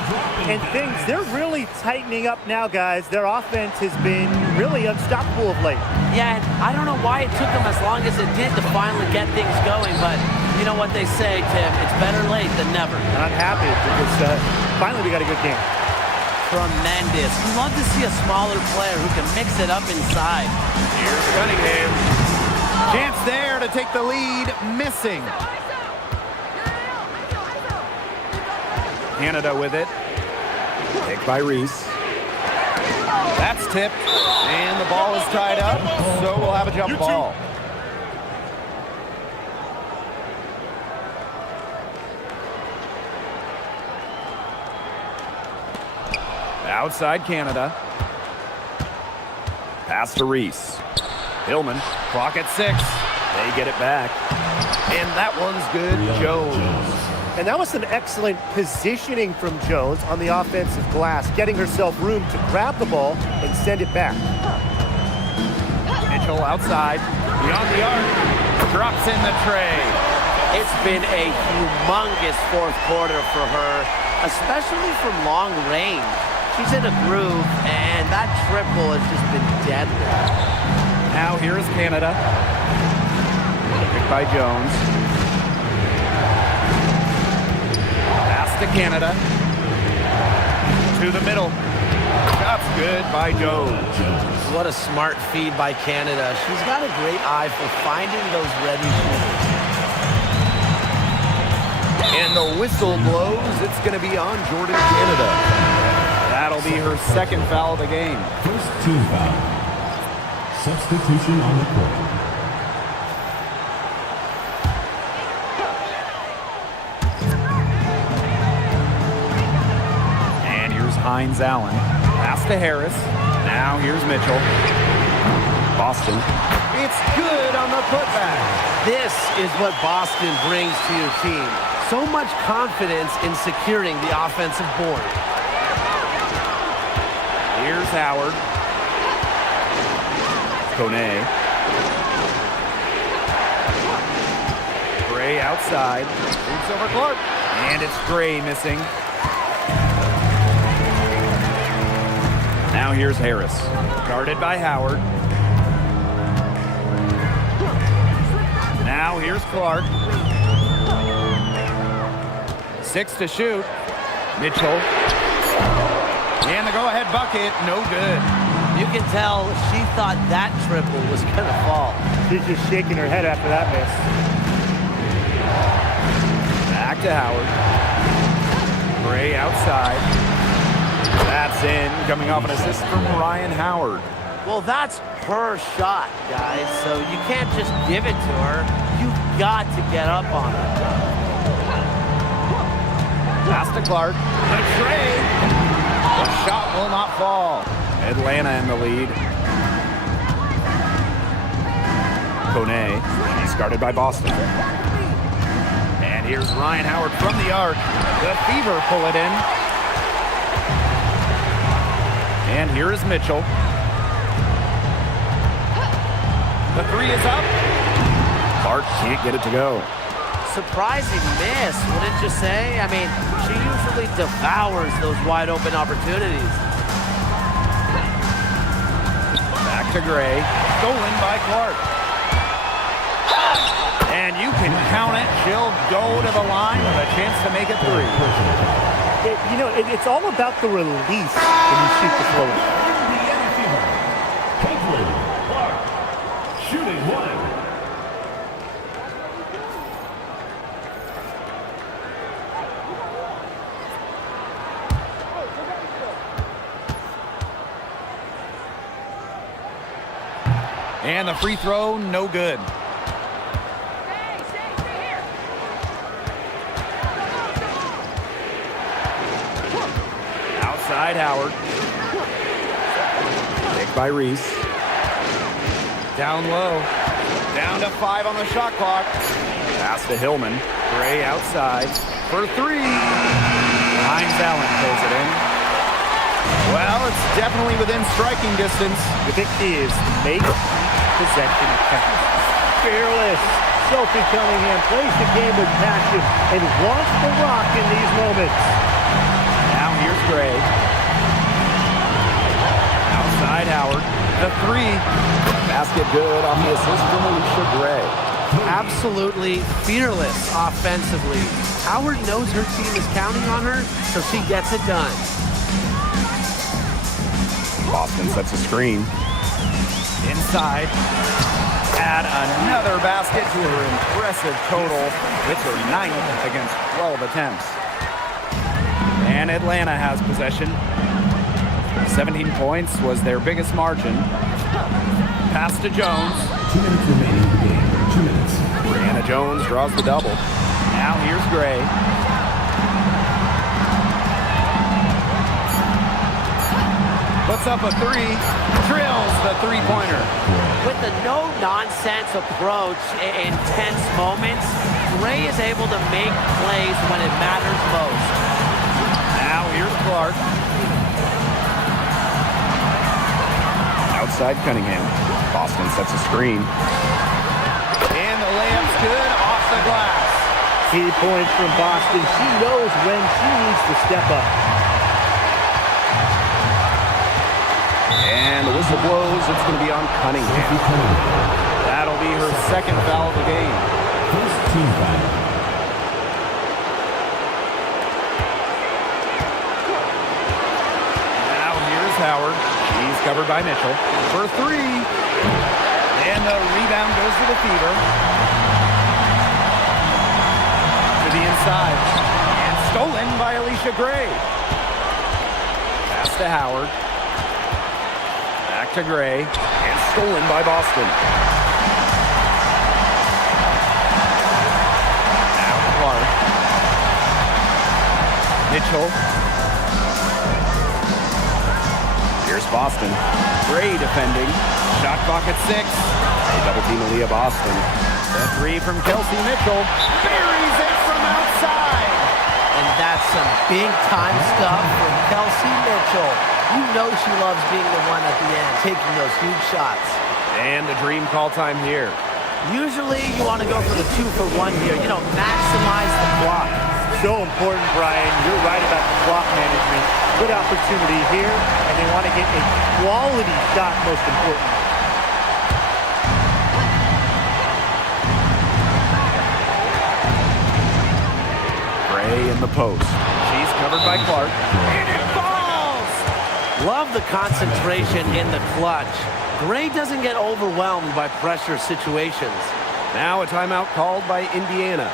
And they're really tightening up now, guys. Their offense has been really unstoppable of late. Yeah, and I don't know why it took them as long as it did to finally get things going, but you know what they say, Tim, it's better late than never. And I'm happy because finally we got a good game. Tremendous. You love to see a smaller player who can mix it up inside. Here's Cunningham. Chance there to take the lead, missing. Canada with it. Picked by Reese. That's tipped, and the ball is tied up, so we'll have a jump ball. Outside Canada. Pass to Reese. Hillman, clock at 6. They get it back. And that one's good. Jones. And that was some excellent positioning from Jones on the offensive glass, getting herself room to grab the ball and send it back. Mitchell outside, beyond the arc, drops in the tray. It's been a humongous fourth quarter for her, especially from long range. She's in a groove, and that triple has just been deadly. Now here's Canada. Picked by Jones. Pass to Canada. To the middle. Shot's good by Jones. What a smart feed by Canada. She's got a great eye for finding those ready shooters. And the whistle blows. It's going to be on Jordan Canada. That'll be her second foul of the game. First team foul. Substitution on the court. And here's Hines Allen. Pass to Harris. Now here's Mitchell. Boston. It's good on the putback. This is what Boston brings to your team. So much confidence in securing the offensive board. Here's Howard. Kone. Gray outside. Shoots over Clark. And it's Gray missing. Now here's Harris. Guarded by Howard. Now here's Clark. 6 to shoot. Mitchell. And the go-ahead bucket, no good. You can tell she thought that triple was going to fall. She's just shaking her head after that miss. Back to Howard. Gray outside. That's in, coming off an assist from Ryan Howard. Well, that's her shot, guys, so you can't just give it to her. You've got to get up on her. Pass to Clark. The trade. The shot will not fall. Atlanta in the lead. Kone. She's guarded by Boston. And here's Ryan Howard from the arc. The Fever pull it in. And here is Mitchell. The three is up. Clark can't get it to go. Surprising miss, wouldn't you say? I mean, she usually devours those wide open opportunities. Back to Gray. Stolen by Clark. And you can count it. She'll go to the line with a chance to make it 3. It's all about the release when you shoot the floater. Shooting 1. And the free throw, no good. Outside Howard. Picked by Reese. Down low. Down to 5 on the shot clock. Pass to Hillman. Gray outside for 3. Hines Allen pulls it in. Well, it's definitely within striking distance. The big key is make possession count. Fearless. Sophie Cunningham plays the game with passion and wants the rock in these moments. Now here's Gray. Outside Howard. The 3. Basket good off the assist from Alicia Gray. Absolutely fearless offensively. Howard knows her team is counting on her, so she gets it done. Boston sets a screen. Inside. Add another basket to her impressive total. It's her 9th against 12 attempts. And Atlanta has possession. 17 points was their biggest margin. Pass to Jones. 2 minutes remaining in the game. 2 minutes. Brianna Jones draws the double. Now here's Gray. Puts up a 3. Drills the 3-pointer. With the no-nonsense approach in tense moments, Gray is able to make plays when it matters most. Now here's Clark. Outside Cunningham. Boston sets a screen. And the layup's good off the glass. Key points from Boston. She knows when she needs to step up. And the whistle blows. It's going to be on Cunningham. That'll be her 2nd foul of the game. First team foul. Now here's Howard. He's covered by Mitchell for 3. And the rebound goes to the Fever. To the inside. And stolen by Alicia Gray. Pass to Howard. Back to Gray. And stolen by Boston. Now Clark. Mitchell. Here's Boston. Gray defending. Shot clock at 6. They double team Aaliyah Boston. The 3 from Kelsey Mitchell. Buries it from outside. And that's some big-time stuff from Kelsey Mitchell. You know she loves being the one at the end, taking those huge shots. And the dream call time here. Usually you want to go for the 2-for-1 here. Maximize the clock. So important, Brian. You're right about the clock management. Good opportunity here, and they want to get a quality shot, most important. Gray in the post. She's covered by Clark. And it falls! Love the concentration in the clutch. Gray doesn't get overwhelmed by pressure situations. Now a timeout called by Indiana.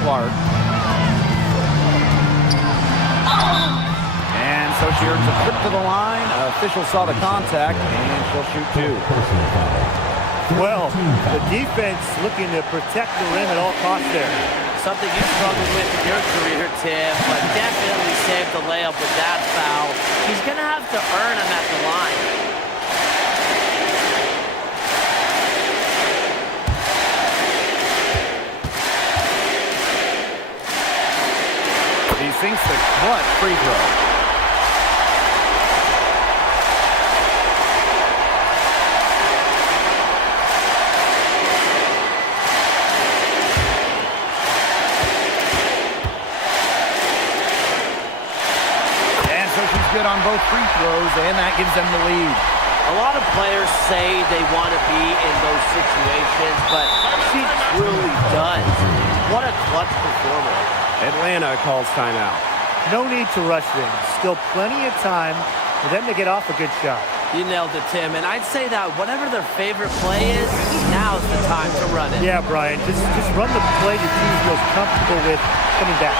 Clark. And so she earns a trip to the line. Official saw the contact, and she'll shoot 2. Well, the defense looking to protect the rim at all costs there. Something you struggled with in your career, Tim, but definitely saved the layup with that foul. He's going to have to earn him at the line. He sinks the clutch free throw. Good on both free throws, and that gives them the lead. A lot of players say they want to be in those situations, but she truly does. What a clutch performer. Atlanta calls timeout. No need to rush things. Still plenty of time for them to get off a good shot. You nailed it, Tim, and I'd say that whatever their favorite play is, now's the time to run it. Yeah, Brian, just run the play your team feels comfortable with coming back.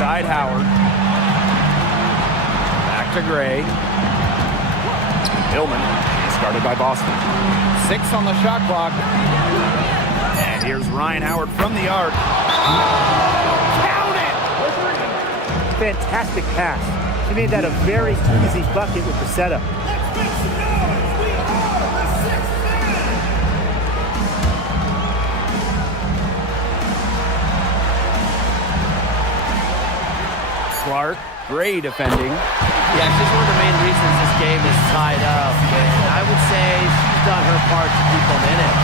Side Howard. Back to Gray. Hillman is guarded by Boston. 6 on the shot clock. And here's Ryan Howard from the arc. Count it! Fantastic pass. He made that a very easy bucket with the setup. Let's make some noise. We are the sixth man. Clark, Gray defending. Yeah, she's one of the main reasons this game is tied up, and I would say she's done her part to keep them in it.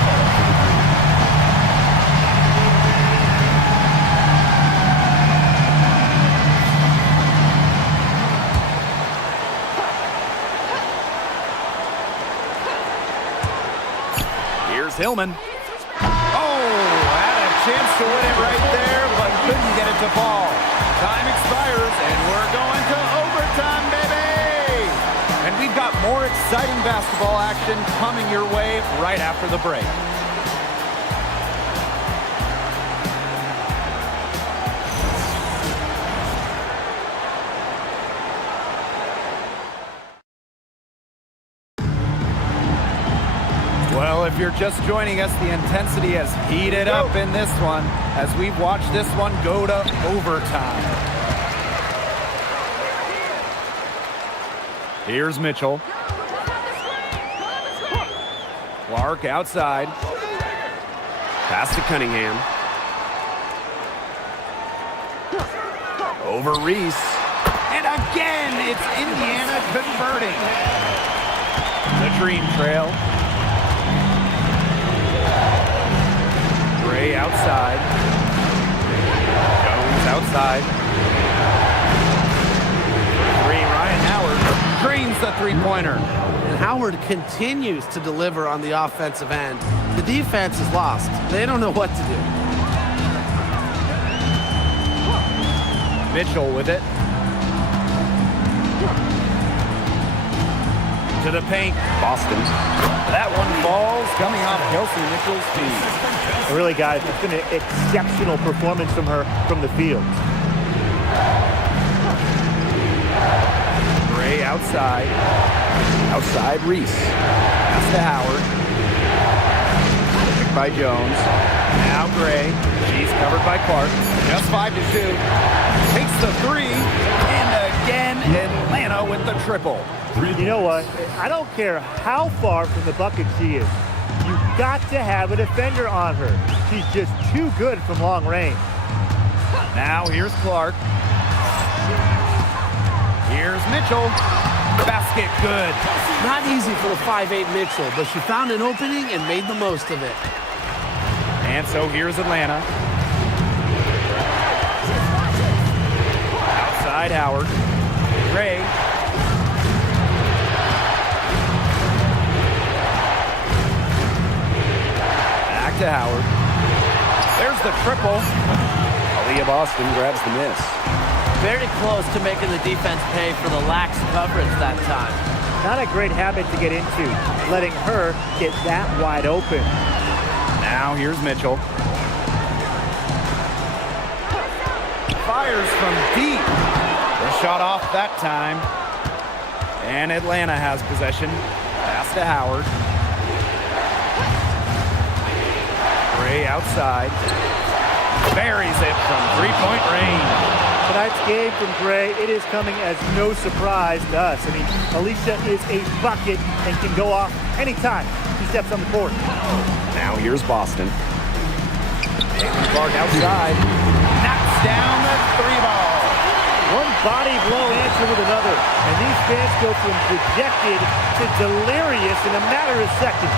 Here's Hillman. Oh, had a chance to win it right there, but couldn't get it to fall. Time expires, and we're going to overtime, baby! And we've got more exciting basketball action coming your way right after the break. Well, if you're just joining us, the intensity has heated up in this one as we've watched this one go to overtime. Here's Mitchell. Clark outside. Pass to Cunningham. Over Reese. And again, it's Indiana converting. The Dream Trail. Gray outside. Jones outside. Ryan Howard drains the three-pointer. And Howard continues to deliver on the offensive end. The defense is lost. They don't know what to do. Mitchell with it. To the paint. Boston. That one falls coming off Kelsey Mitchell's feet. Really, guys, it's been an exceptional performance from her from the field. Gray outside. Outside Reese. Pass to Howard. Picked by Jones. Now Gray. She's covered by Clark. Just 5 to shoot. Takes the three. And again, Atlanta with the triple. You know what? I don't care how far from the bucket she is. You've got to have a defender on her. She's just too good from long range. Now here's Clark. Here's Mitchell. Basket good. Not easy for the 5'8" Mitchell, but she found an opening and made the most of it. And so here's Atlanta. Outside Howard. Gray. Back to Howard. There's the triple. Aaliyah Boston grabs the miss. Very close to making the defense pay for the lax coverage that time. Not a great habit to get into, letting her get that wide open. Now here's Mitchell. fires from deep. The shot off that time. And Atlanta has possession. Pass to Howard. Gray outside. Buries it from three-point range. Tonight's game from Gray, it is coming as no surprise to us. I mean, Alicia is a bucket and can go off anytime he steps on the court. Now here's Boston. Caitlin Clark outside. Knocks down the three ball. One body blow answer with another. And these fans go from dejected to delirious in a matter of seconds.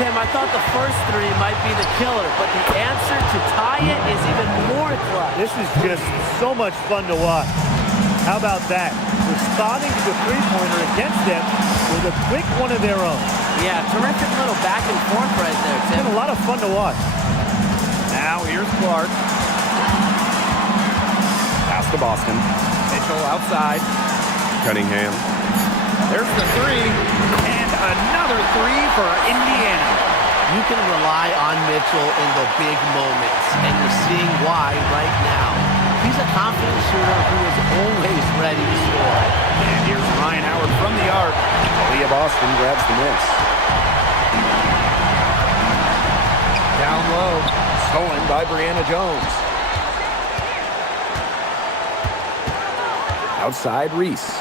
Tim, I thought the first three might be the killer, but the answer to tie it is even more clutch. This is just so much fun to watch. How about that? Responding to the three-pointer against them with a quick one of their own. Yeah, terrific little back and forth right there, It's Tim. been a lot of fun to watch. Now here's Clark. Pass to Boston. Mitchell outside. Cunningham. There's the three. And another three for Indiana. You can rely on Mitchell in the big moments, and you're seeing why right now. He's a confident shooter who is always ready to score. And here's Ryan Howard from the arc. Leah Boston grabs the miss. Down low. Stolen by Brianna Jones. Outside Reese.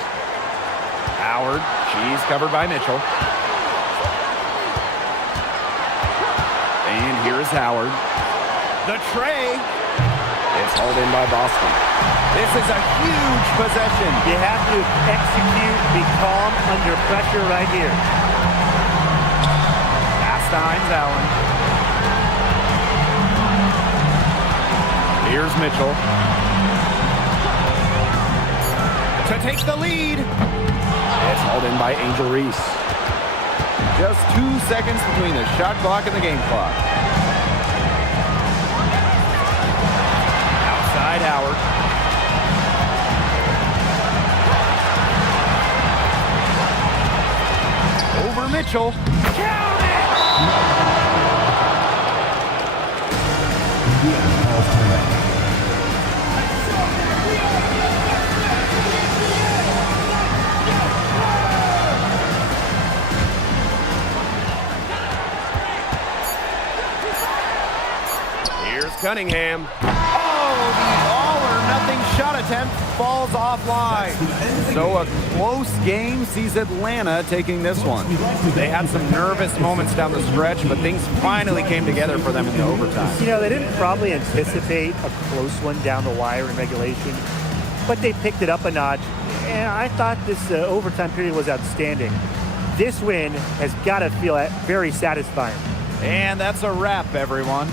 Howard. She's covered by Mitchell. And here is Howard. The tray. It's hauled in by Boston. This is a huge possession. You have to execute, be calm under pressure right here. Pass to Hines Allen. Here's Mitchell. To take the lead. It's hauled in by Angel Reese. Just 2 seconds between the shot clock and the game clock. Outside Howard. Over Mitchell. Count it! Cunningham. Oh, the all-or-nothing shot attempt falls offline. So a close game sees Atlanta taking this one. They had some nervous moments down the stretch, but things finally came together for them in the overtime. You know, they didn't probably anticipate a close one down the wire in regulation, but they picked it up a notch, and I thought this overtime period was outstanding. This win has got to feel very satisfying. And that's a wrap, everyone.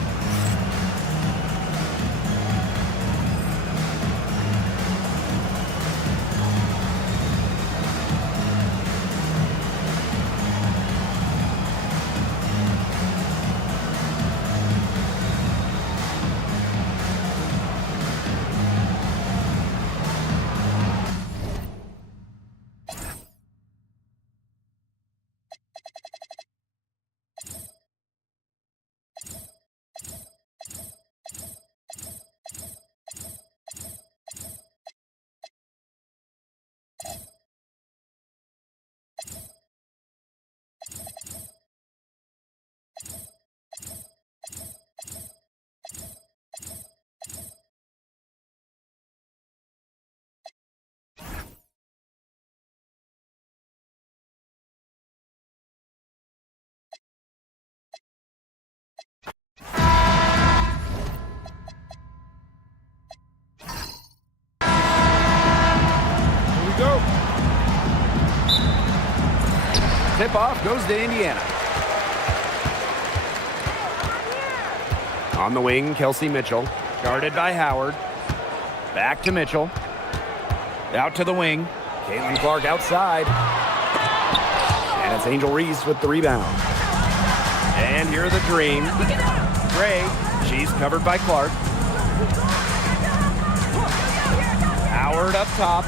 Tip-off goes to Indiana. On the wing, Kelsey Mitchell. Guarded by Howard. Back to Mitchell. Out to the wing. Caitlin Clark outside. And it's Angel Reese with the rebound. And here are the Dream. Gray. She's covered by Clark. Howard up top.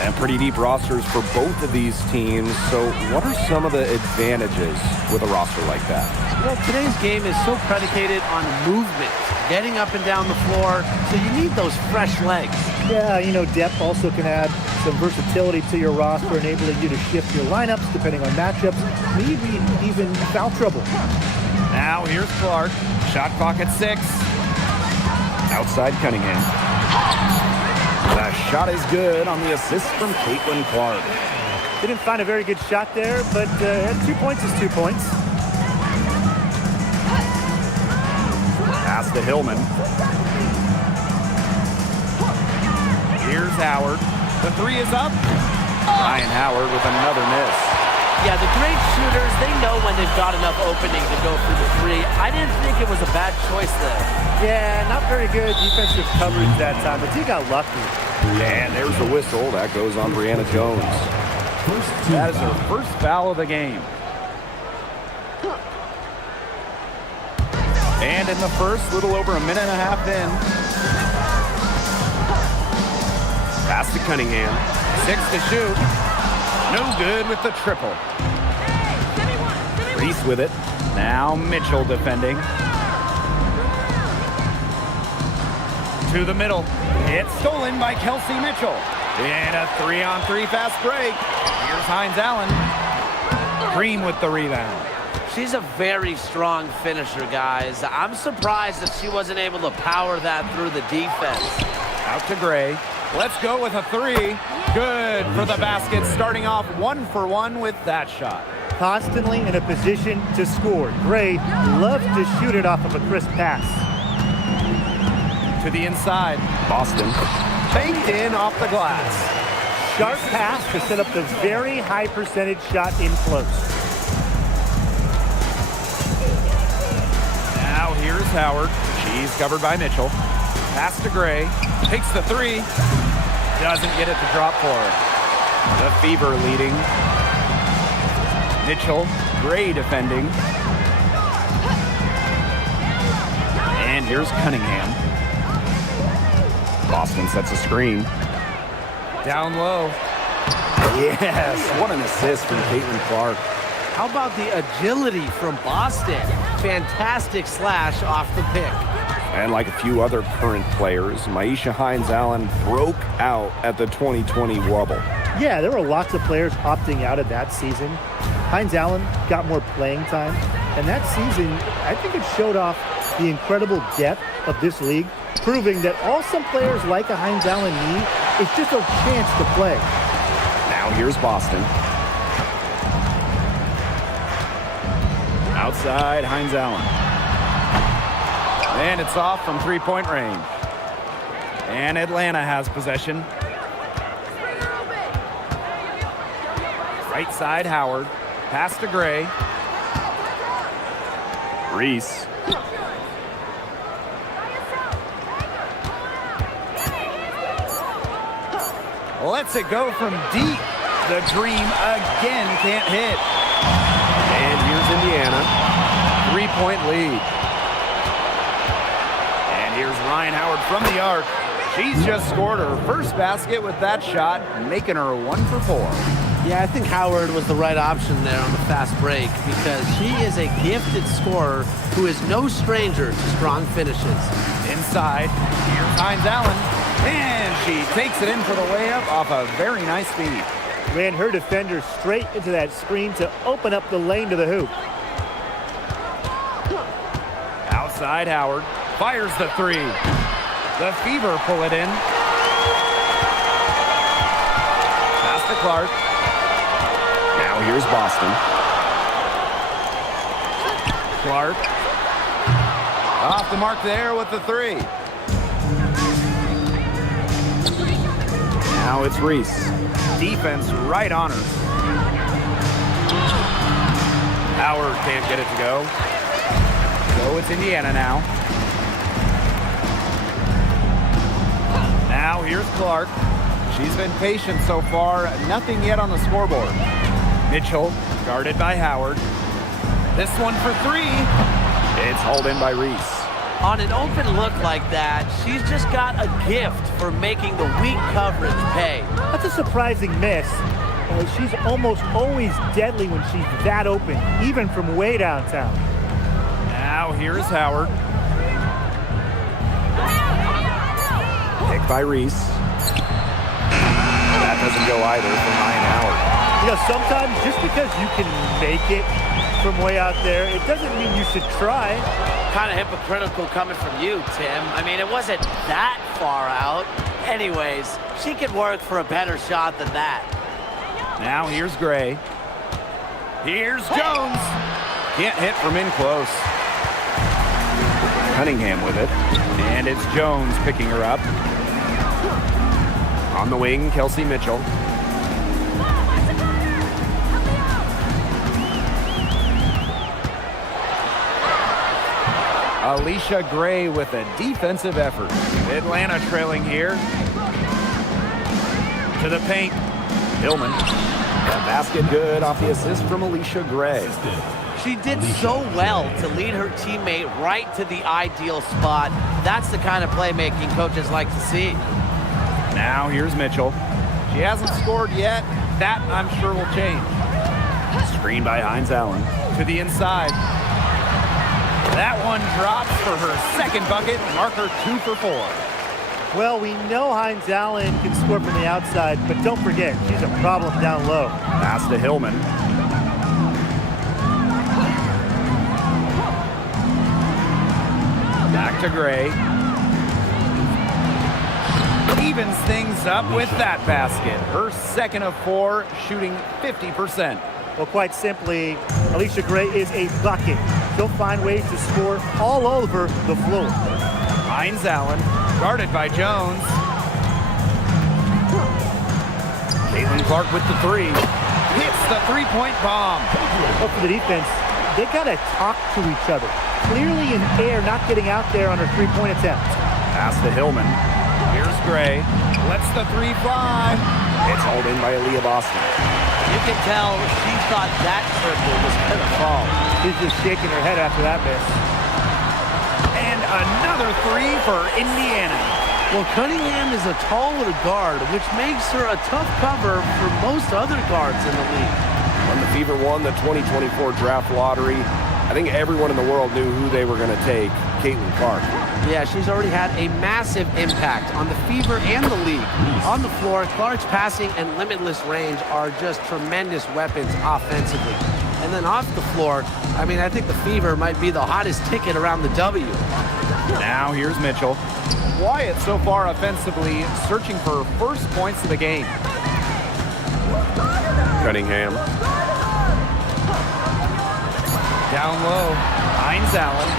And pretty deep rosters for both of these teams. So what are some of the advantages with a roster like that? Well, today's game is so predicated on movement, getting up and down the floor, so you need those fresh legs. Yeah, you know, depth also can add some versatility to your roster, enabling you to shift your lineups depending on matchups, maybe even foul trouble. Now here's Clark. Shot clock at 6. Outside Cunningham. The shot is good on the assist from Caitlin Clark. Didn't find a very good shot there, but 2 points is 2 points. Pass to Hillman. Here's Howard. The 3 is up. Ryan Howard with another miss. Yeah, the great shooters, they know when they've got enough opening to go for the 3. I didn't think it was a bad choice there. Yeah, not very good defensive coverage that time, but he got lucky. And there's the whistle. That goes on Brianna Jones. That is her first foul of the game. And in the first, little over a minute and a half in. Pass to Cunningham. 6 to shoot. No good with the triple. Reese with it. Now Mitchell defending. To the middle. It's stolen by Kelsey Mitchell. And a 3-on-3 fast break. Here's Hines Allen. Green with the rebound. She's a very strong finisher, guys. I'm surprised that she wasn't able to power that through the defense. Out to Gray. Let's go with a 3. Good for the basket, starting off 1 for 1 with that shot. Constantly in a position to score. Gray loves to shoot it off of a crisp pass. To the inside. Boston. Banked in off the glass. Sharp pass to set up the very high percentage shot in close. Now here's Howard. She's covered by Mitchell. Pass to Gray. Takes the 3. Doesn't get it to drop for her. The Fever leading. Mitchell. Gray defending. And here's Cunningham. Boston sets a screen. Down low. Yes, what an assist from Caitlin Clark. How about the agility from Boston? Fantastic slash off the pick. And like a few other current players, Maisha Hines Allen broke out at the 2020 Wobble. Yeah, there were lots of players opting out of that season. Hines Allen got more playing time. And that season, I think it showed off the incredible depth of this league, proving that all some players like a Hines Allen need is just a chance to play. Now here's Boston. Outside, Hines Allen. And it's off from 3-point range. And Atlanta has possession. Right side, Howard. Pass to Gray. Reese. Lets it go from deep. The dream again can't hit. And here's Indiana. 3-point lead. And here's Ryan Howard from the arc. She's just scored her first basket with that shot, making her 1 for 4. Yeah, I think Howard was the right option there on the fast break because she is a gifted scorer who is no stranger to strong finishes. Inside, here's Hines Allen. And she takes it in for the layup off a very nice feed. Ran her defender straight into that screen to open up the lane to the hoop. Outside, Howard fires the 3. The Fever pull it in. Pass to Clark. Now here's Boston. Clark. Off the mark there with the 3. Now it's Reese. Defense right on her. Howard can't get it to go. So it's Indiana now. Now here's Clark. She's been patient so far. Nothing yet on the scoreboard. Mitchell guarded by Howard. This one for 3. It's hauled in by Reese. On an open look like that, she's just got a gift for making the weak coverage pay. That's a surprising miss. She's almost always deadly when she's that open, even from way downtown. Now here's Howard. Picked by Reese. That doesn't go either for Ryan Howard. You know, sometimes just because you can make it from way out there, it doesn't mean you should try. Kind of hypocritical coming from you, Tim. I mean, it wasn't that far out. Anyways, she could work for a better shot than that. Now here's Gray. Here's Jones. Can't hit from in close. Cunningham with it. And it's Jones picking her up. On the wing, Kelsey Mitchell. Alicia Gray with a defensive effort. Atlanta trailing here. To the paint. Hillman. A basket good off the assist from Alicia Gray. She did so well to lead her teammate right to the ideal spot. That's the kind of playmaking coaches like to see. Now here's Mitchell. She hasn't scored yet. That, I'm sure, will change. Screen by Hines Allen. To the inside. That one drops for her second bucket. Marker 2 for 4. Well, we know Hines Allen can score from the outside, but don't forget, she's a problem down low. Pass to Hillman. Back to Gray. Evens things up with that basket. Her second of 4, shooting 50%. Well, quite simply, Alicia Gray is a bucket. She'll find ways to score all over the floor. Hines Allen, guarded by Jones. Caitlin Clark with the 3. Hits the three-point bomb. Well, for the defense, they got to talk to each other. Clearly in air, not getting out there on her three-point attempt. Pass to Hillman. Here's Gray. Lets the 3 fly. It's hauled in by Aaliyah Boston. You can tell she thought that triple was going to fall. She's just shaking her head after that miss. And another 3 for Indiana. Well, Cunningham is a tall little guard, which makes her a tough cover for most other guards in the league. When the Fever won the 2024 draft lottery, I think everyone in the world knew who they were going to take, Caitlin Clark. Yeah, she's already had a massive impact on the Fever and the league. On the floor, Clark's passing and limitless range are just tremendous weapons offensively. And then off the floor, I mean, I think the Fever might be the hottest ticket around the W. Now here's Mitchell. Wyatt so far offensively searching for first points of the game. Cunningham. Down low, Hines Allen.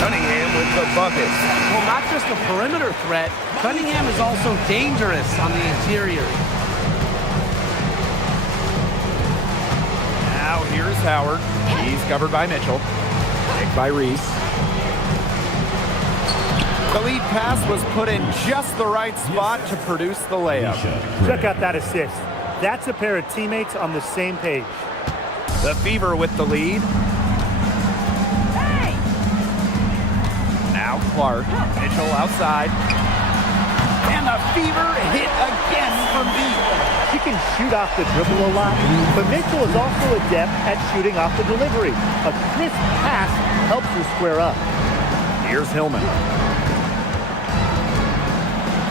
Cunningham with the bucket. Well, not just a perimeter threat, Cunningham is also dangerous on the interior. Now here's Howard. He's covered by Mitchell. Picked by Reese. The lead pass was put in just the right spot to produce the layup. Check out that assist. That's a pair of teammates on the same page. The Fever with the lead. Now Clark. Mitchell outside. And the Fever hit again from deep. She can shoot off the dribble a lot, but Mitchell is also adept at shooting off the delivery. A crisp pass helps her square up. Here's Hillman.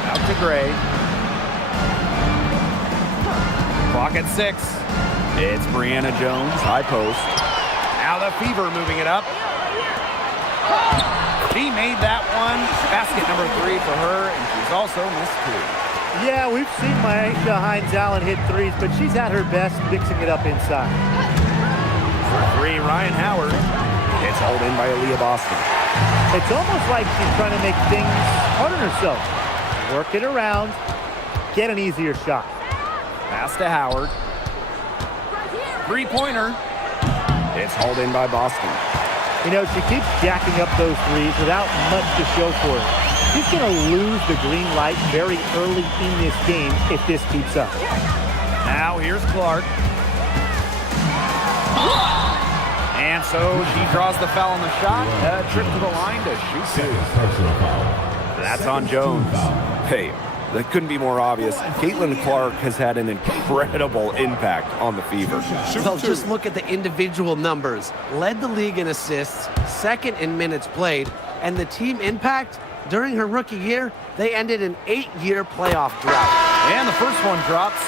Out to Gray. Clock at 6. It's Brianna Jones, high post. Now the Fever moving it up. She made that one. Basket number 3 for her, and she's also missed 2. Yeah, we've seen Myesha Hines Allen hit threes, but she's at her best mixing it up inside. For 3, Ryan Howard. It's hauled in by Aaliyah Boston. It's almost like she's trying to make things hard on herself. Work it around, get an easier shot. Pass to Howard. Three-pointer. It's hauled in by Boston. You know, she keeps jacking up those threes without much to show for it. She's going to lose the green light very early in this game if this keeps up. Now here's Clark. And And so she draws the foul on the shot. A trip to the line to shoot two. Personal foul. That's on Jones. Hey, that couldn't be more obvious. Caitlin Clark has had an incredible impact on the Fever. So just look at the individual numbers. Led the league in assists, second in minutes played, and the team impact during her rookie year, they ended an 8-year playoff drought. And the first one drops.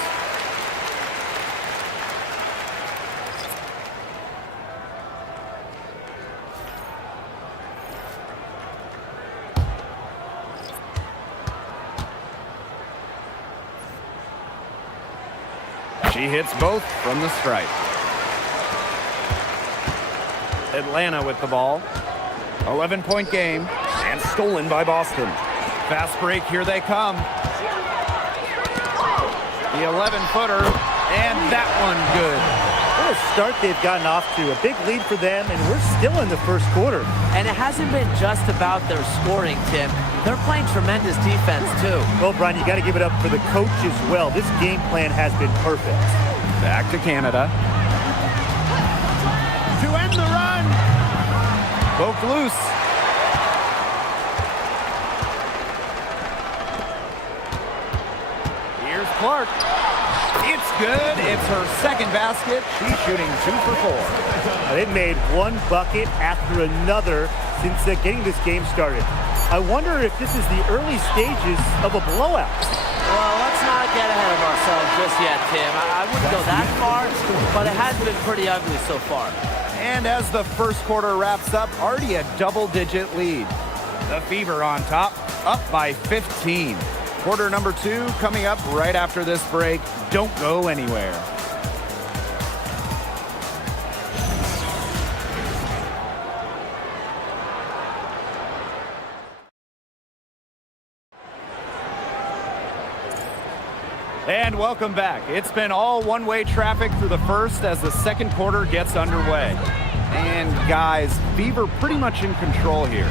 She hits both from the stripe. Atlanta with the ball. 11-point game. And stolen by Boston. Fast break, here they come. The 11-footer, and that one good. What a start they've gotten off to. A big lead for them, and we're still in the first quarter. And it hasn't been just about their scoring, Tim. They're playing tremendous defense, too. Well, Brian, you got to give it up for the coach as well. This game plan has been perfect. Back to Canada. To end the run. Poked loose. Here's Clark. It's good. It's her second basket. She's shooting 2 for 4. They've made one bucket after another since getting this game started. I wonder if this is the early stages of a blowout. Well, let's not get ahead of ourselves just yet, Tim. I wouldn't go that far, but it has been pretty ugly so far. And as the first quarter wraps up, already a double-digit lead. The Fever on top, up by 15. Quarter number 2 coming up right after this break. Don't go anywhere. And welcome back. It's been all one-way traffic through the first as the second quarter gets underway. And guys, Fever pretty much in control here.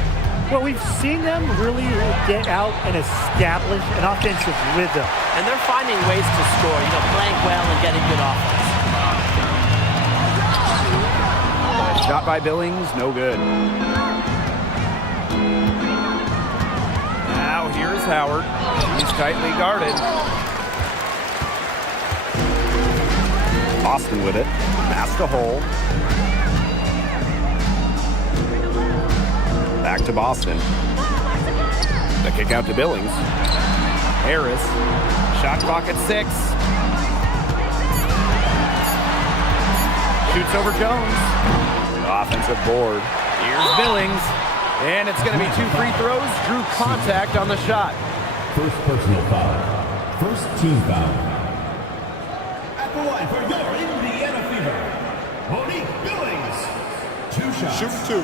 Well, we've seen them really get out and establish an offensive rhythm. And they're finding ways to score, playing well and getting good offense. Shot by Billings, no good. Now here's Howard. He's tightly guarded. Boston with it. Pass to Hole. Back to Boston. The kick out to Billings. Harris. Shot clock at 6. Shoots over Jones. Offensive board. Here's Billings. And it's going to be 2 free throws. Drew contact on the shot. First personal foul. First team foul. At the line for your Indiana Fever, Monique Billings. 2 shots. Shoot 2.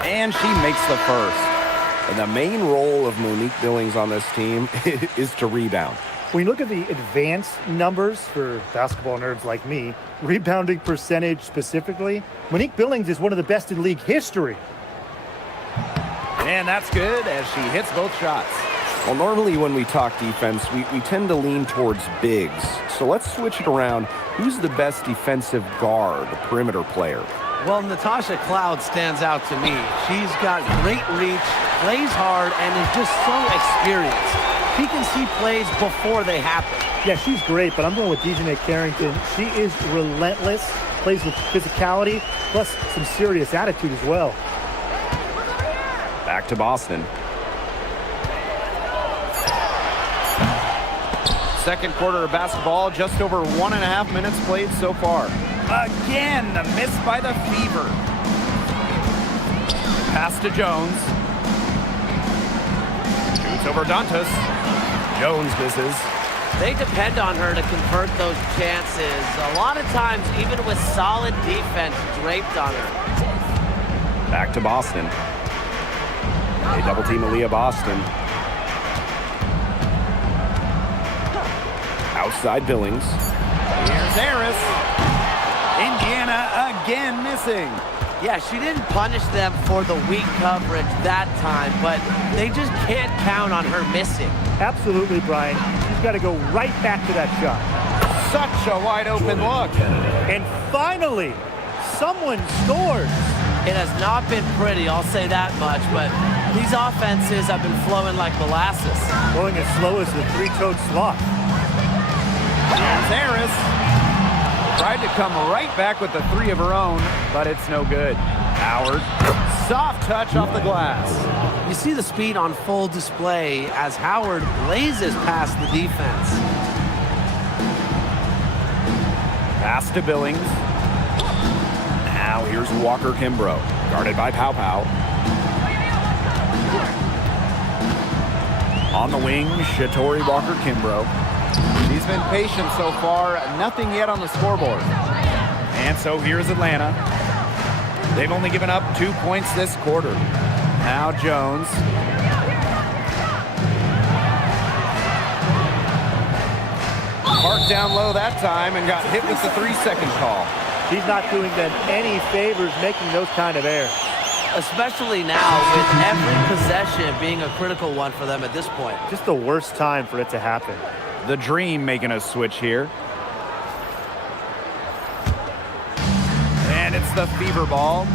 And she makes the first. And the main role of Monique Billings on this team is to rebound. When you look at the advanced numbers for basketball nerds like me, rebounding percentage specifically, Monique Billings is one of the best in league history. And that's good as she hits both shots. Well, normally when we talk defense, we tend to lean towards bigs. So let's switch it around. Who's the best defensive guard, perimeter player? Well, Natasha Cloud stands out to me. She's got great reach, plays hard, and is just so experienced. She can see plays before they happen. Yeah, she's great, but I'm going with Dejanay Carrington. She is relentless, plays with physicality, plus some serious attitude as well. Back to Boston. Second quarter of basketball, just over 1.5 minutes played so far. Again, the miss by the Fever. Pass to Jones. Shoots over Dantas. Jones misses. They depend on her to convert those chances. A lot of times, even with solid defense draped on her. Back to Boston. They double team Aaliyah Boston. Outside Billings. Here's Harris. Indiana again missing. Yeah, she didn't punish them for the weak coverage that time, but they just can't count on her missing. Absolutely, Brian. She's got to go right back to that shot. Such a wide open look. And finally, someone scores. It has not been pretty, I'll say that much, but these offenses have been flowing like molasses. Going as slow as the three-toed sloth. Here's Harris. Tried to come right back with the three of her own, but it's no good. Howard, soft touch off the glass. You see the speed on full display as Howard blazes past the defense. Pass to Billings. Now here's Walker Kimbrough, guarded by Pow Pow. On the wing, Shatori Walker Kimbrough. She's been patient so far, nothing yet on the scoreboard. And so here's Atlanta. They've only given up 2 points this quarter. Now Jones. Parked down low that time and got hit with the 3-second call. She's not doing them any favors making those kind of errors. Especially now with every possession being a critical one for them at this point. Just the worst time for it to happen. The Dream making a switch here. And it's the Fever ball.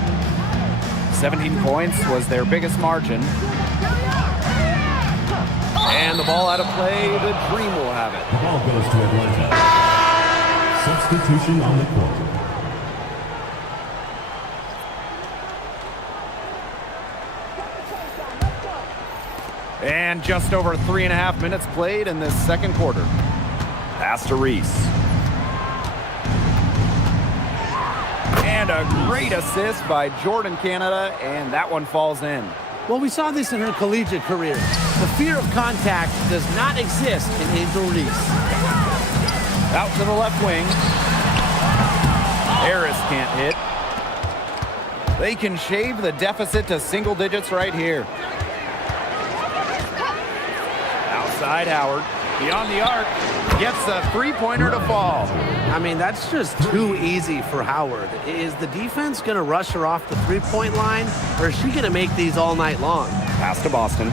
17 points was their biggest margin. And the ball out of play, the Dream will have it. The ball goes to Atlanta. Substitution on the court. And just over 3.5 minutes played in this second quarter. Pass to Reese. And a great assist by Jordan Canada, and that one falls in. Well, we saw this in her collegiate career. The fear of contact does not exist in Angel Reese. Out to the left wing. Harris can't hit. They can shave the deficit to single digits right here. Outside Howard. Beyond the arc. Gets a three-pointer to fall. I mean, that's just too easy for Howard. Is the defense going to rush her off the three-point line, or is she going to make these all night long? Pass to Boston.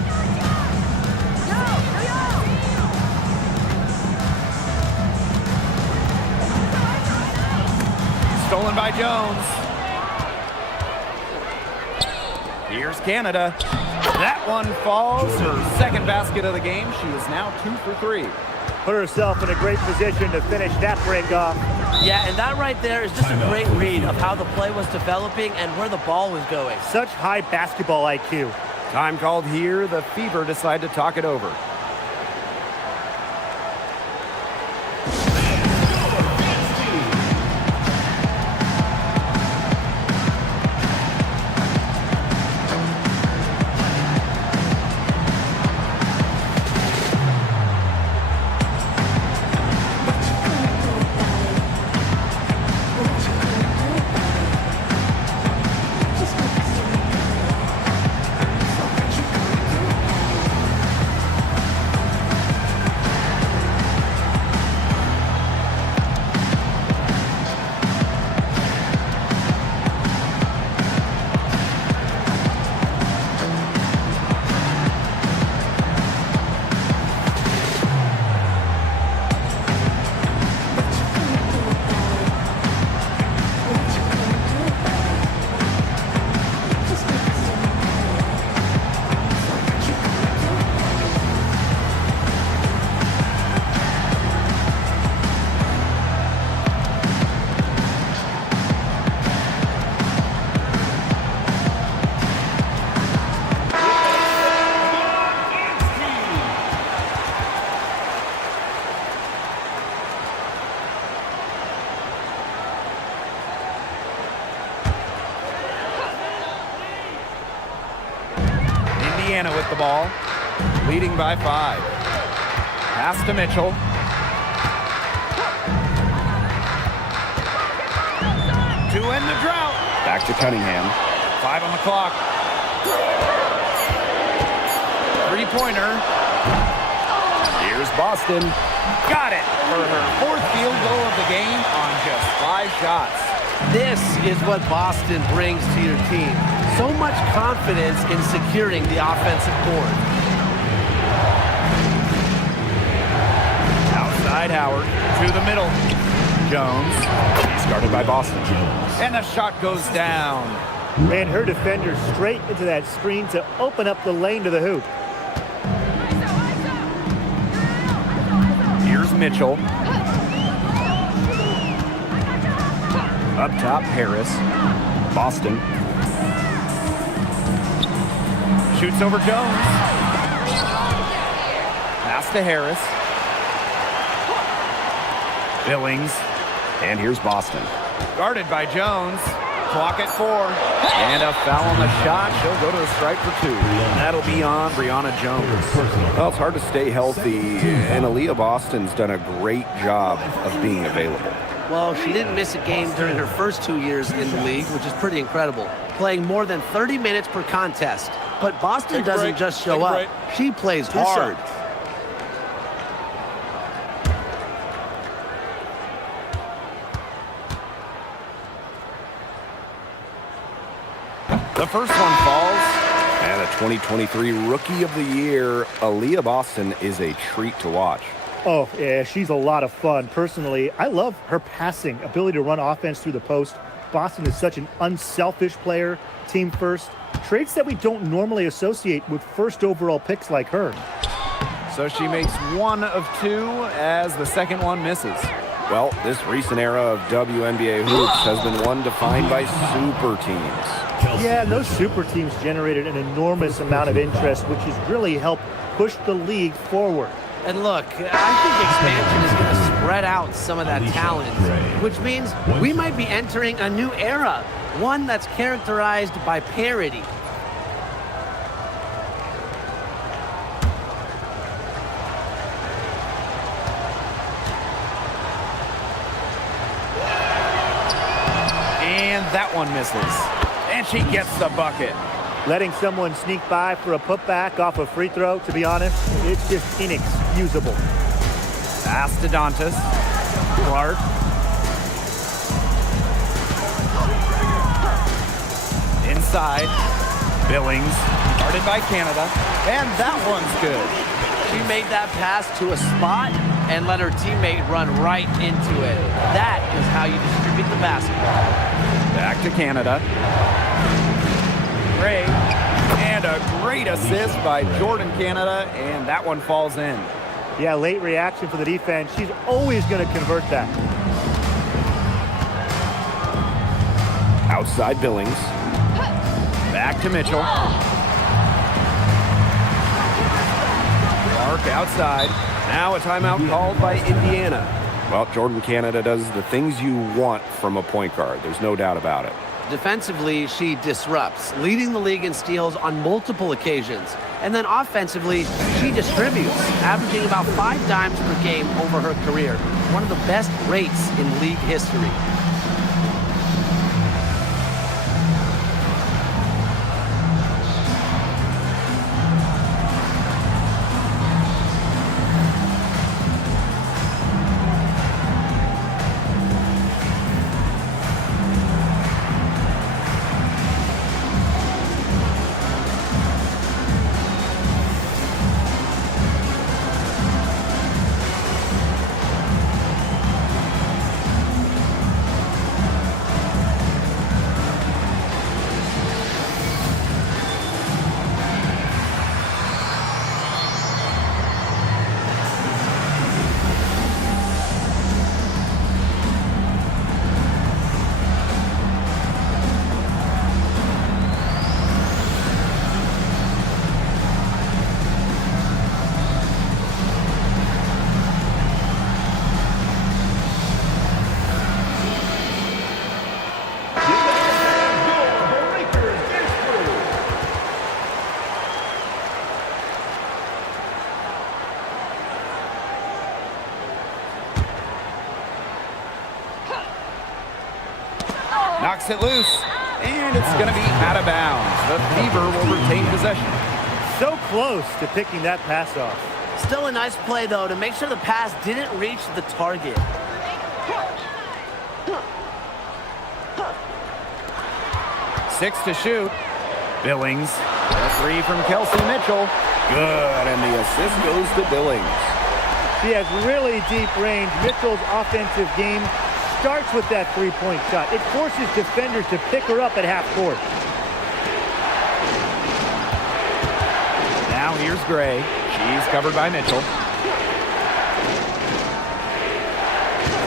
Stolen by Jones. Here's Canada. That one falls. Her second basket of the game. She is now 2 for 3. Put herself in a great position to finish that break off. Yeah, and that right there is just a great read of how the play was developing and where the ball was going. Such high basketball IQ. Time called here. The Fever decide to talk it over. With the ball, leading by 5. Pass to Mitchell. To end the drought. Back to Cunningham. 5 on the clock. Three-pointer. Here's Boston. Got it for her 4th field goal of the game on just 5 shots. This is what Boston brings to your team. So much confidence in securing the offensive board. Outside Howard to the middle. Jones. He's guarded by Boston. And the shot goes down. Ran her defender straight into that screen to open up the lane to the hoop. Here's Mitchell. Up top, Harris. Boston. Shoots over Jones. Pass to Harris. Billings. And here's Boston. Guarded by Jones. Clock at 4. And a foul on the shot. She'll go to the strike for 2. That'll be on Brianna Jones. Well, it's hard to stay healthy, and Aaliyah Boston's done a great job of being available. Well, she didn't miss a game during her first 2 years in the league, which is pretty incredible, playing more than 30 minutes per contest. But Boston doesn't just show up. She plays hard. The first one falls. And a 2023 Rookie of the Year, Aaliyah Boston is a treat to watch. Oh, yeah, she's a lot of fun. Personally, I love her passing, ability to run offense through the post. Boston is such an unselfish player, team first, traits that we don't normally associate with first overall picks like her. So she makes 1 of 2 as the second one misses. Well, this recent era of WNBA hoops has been one defined by super teams. Yeah, and those super teams generated an enormous amount of interest, which has really helped push the league forward. And look, I think expansion is going to spread out some of that talent, which means we might be entering a new era, one that's characterized by parity. And that one misses. And she gets the bucket. Letting someone sneak by for a putback off a free throw, to be honest, it's just inexcusable. Pass to Dantas. Clark. Inside. Billings. Guarded by Canada. And that one's good. She made that pass to a spot and let her teammate run right into it. That is how you distribute the basketball. Back to Canada. Gray. And a great assist by Jordan Canada, and that one falls in. Yeah, late reaction for the defense. She's always going to convert that. Outside Billings. Back to Mitchell. Clark outside. Now a timeout called by Indiana. Well, Jordan Canada does the things you want from a point guard. There's no doubt about it. Defensively, she disrupts, leading the league in steals on multiple occasions. And then offensively, she distributes, averaging about 5 dimes per game over her career. One of the best rates in league history. Knocks it loose, and it's going to be out of bounds. The Fever will retain possession. So close to picking that pass off. Still a nice play, though, to make sure the pass didn't reach the target. 6 to shoot. Billings, a 3 from Kelsey Mitchell. Good, and the assist goes to Billings. He has really deep range. Mitchell's offensive game starts with that three-point shot. It forces defenders to pick her up at half court. Now here's Gray. She's covered by Mitchell.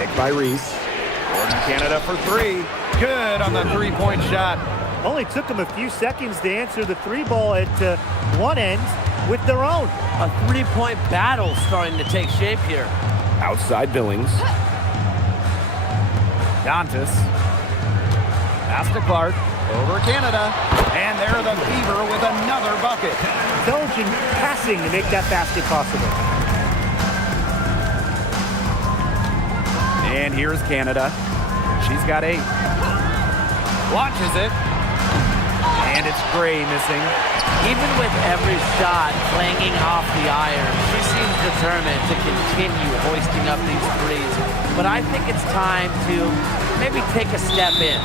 Picked by Reese. Gordon Canada for 3. Good on the three-point shot. Only took them a few seconds to answer the three ball at one end with their own. A three-point battle starting to take shape here. Outside Billings. Dantas. Pass to Clark. Over Canada. And there the Fever with another bucket. Intelligent passing to make that basket possible. And here's Canada. She's got 8. Launches it. And it's Gray missing. Even with every shot clanging off the iron, she seems determined to continue hoisting up these threes. But I think it's time to maybe take a step in.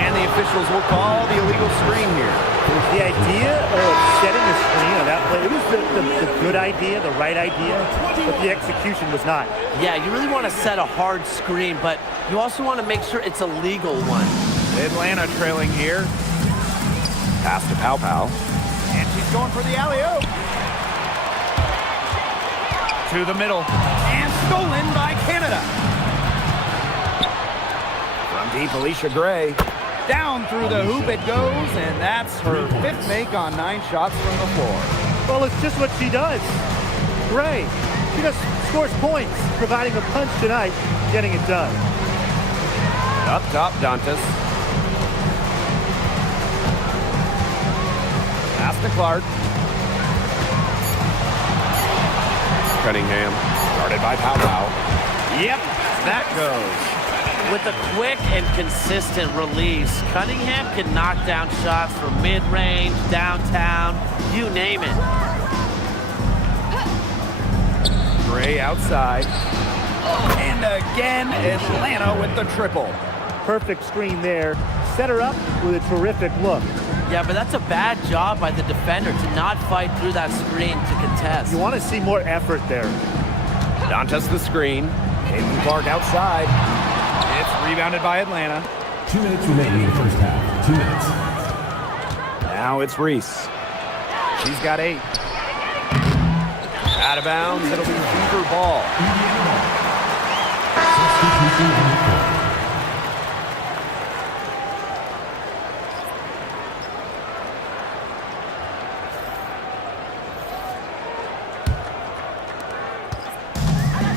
And the officials will call the illegal screen here. The idea of setting a screen on that play, it was the good idea, the right idea, but the execution was not. Yeah, you really want to set a hard screen, but you also want to make sure it's a legal one. Atlanta trailing here. Pass to Pow Pow. And she's going for the alley-oop. To the middle. And stolen by Canada. From deep, Alicia Gray. Down through the hoop it goes, and that's her 5th make on 9 shots from the floor. Well, it's just what she does. Gray, she just scores points, providing a punch tonight, getting it done. Up top, Dantas. Pass to Clark. Cunningham. Started by Pow Pow. Yep, that goes. With a quick and consistent release, Cunningham can knock down shots from mid-range, downtown, you name it. Gray outside. And again, Atlanta with the triple. Perfect screen there. Set her up with a terrific look. Yeah, but that's a bad job by the defender to not fight through that screen to contest. You want to see more effort there. Dantas the screen. Caitlin Clark outside. It's rebounded by Atlanta. 2 minutes remaining in the first half. 2 minutes. Now it's Reese. She's got 8. Out of bounds. It'll be Fever ball.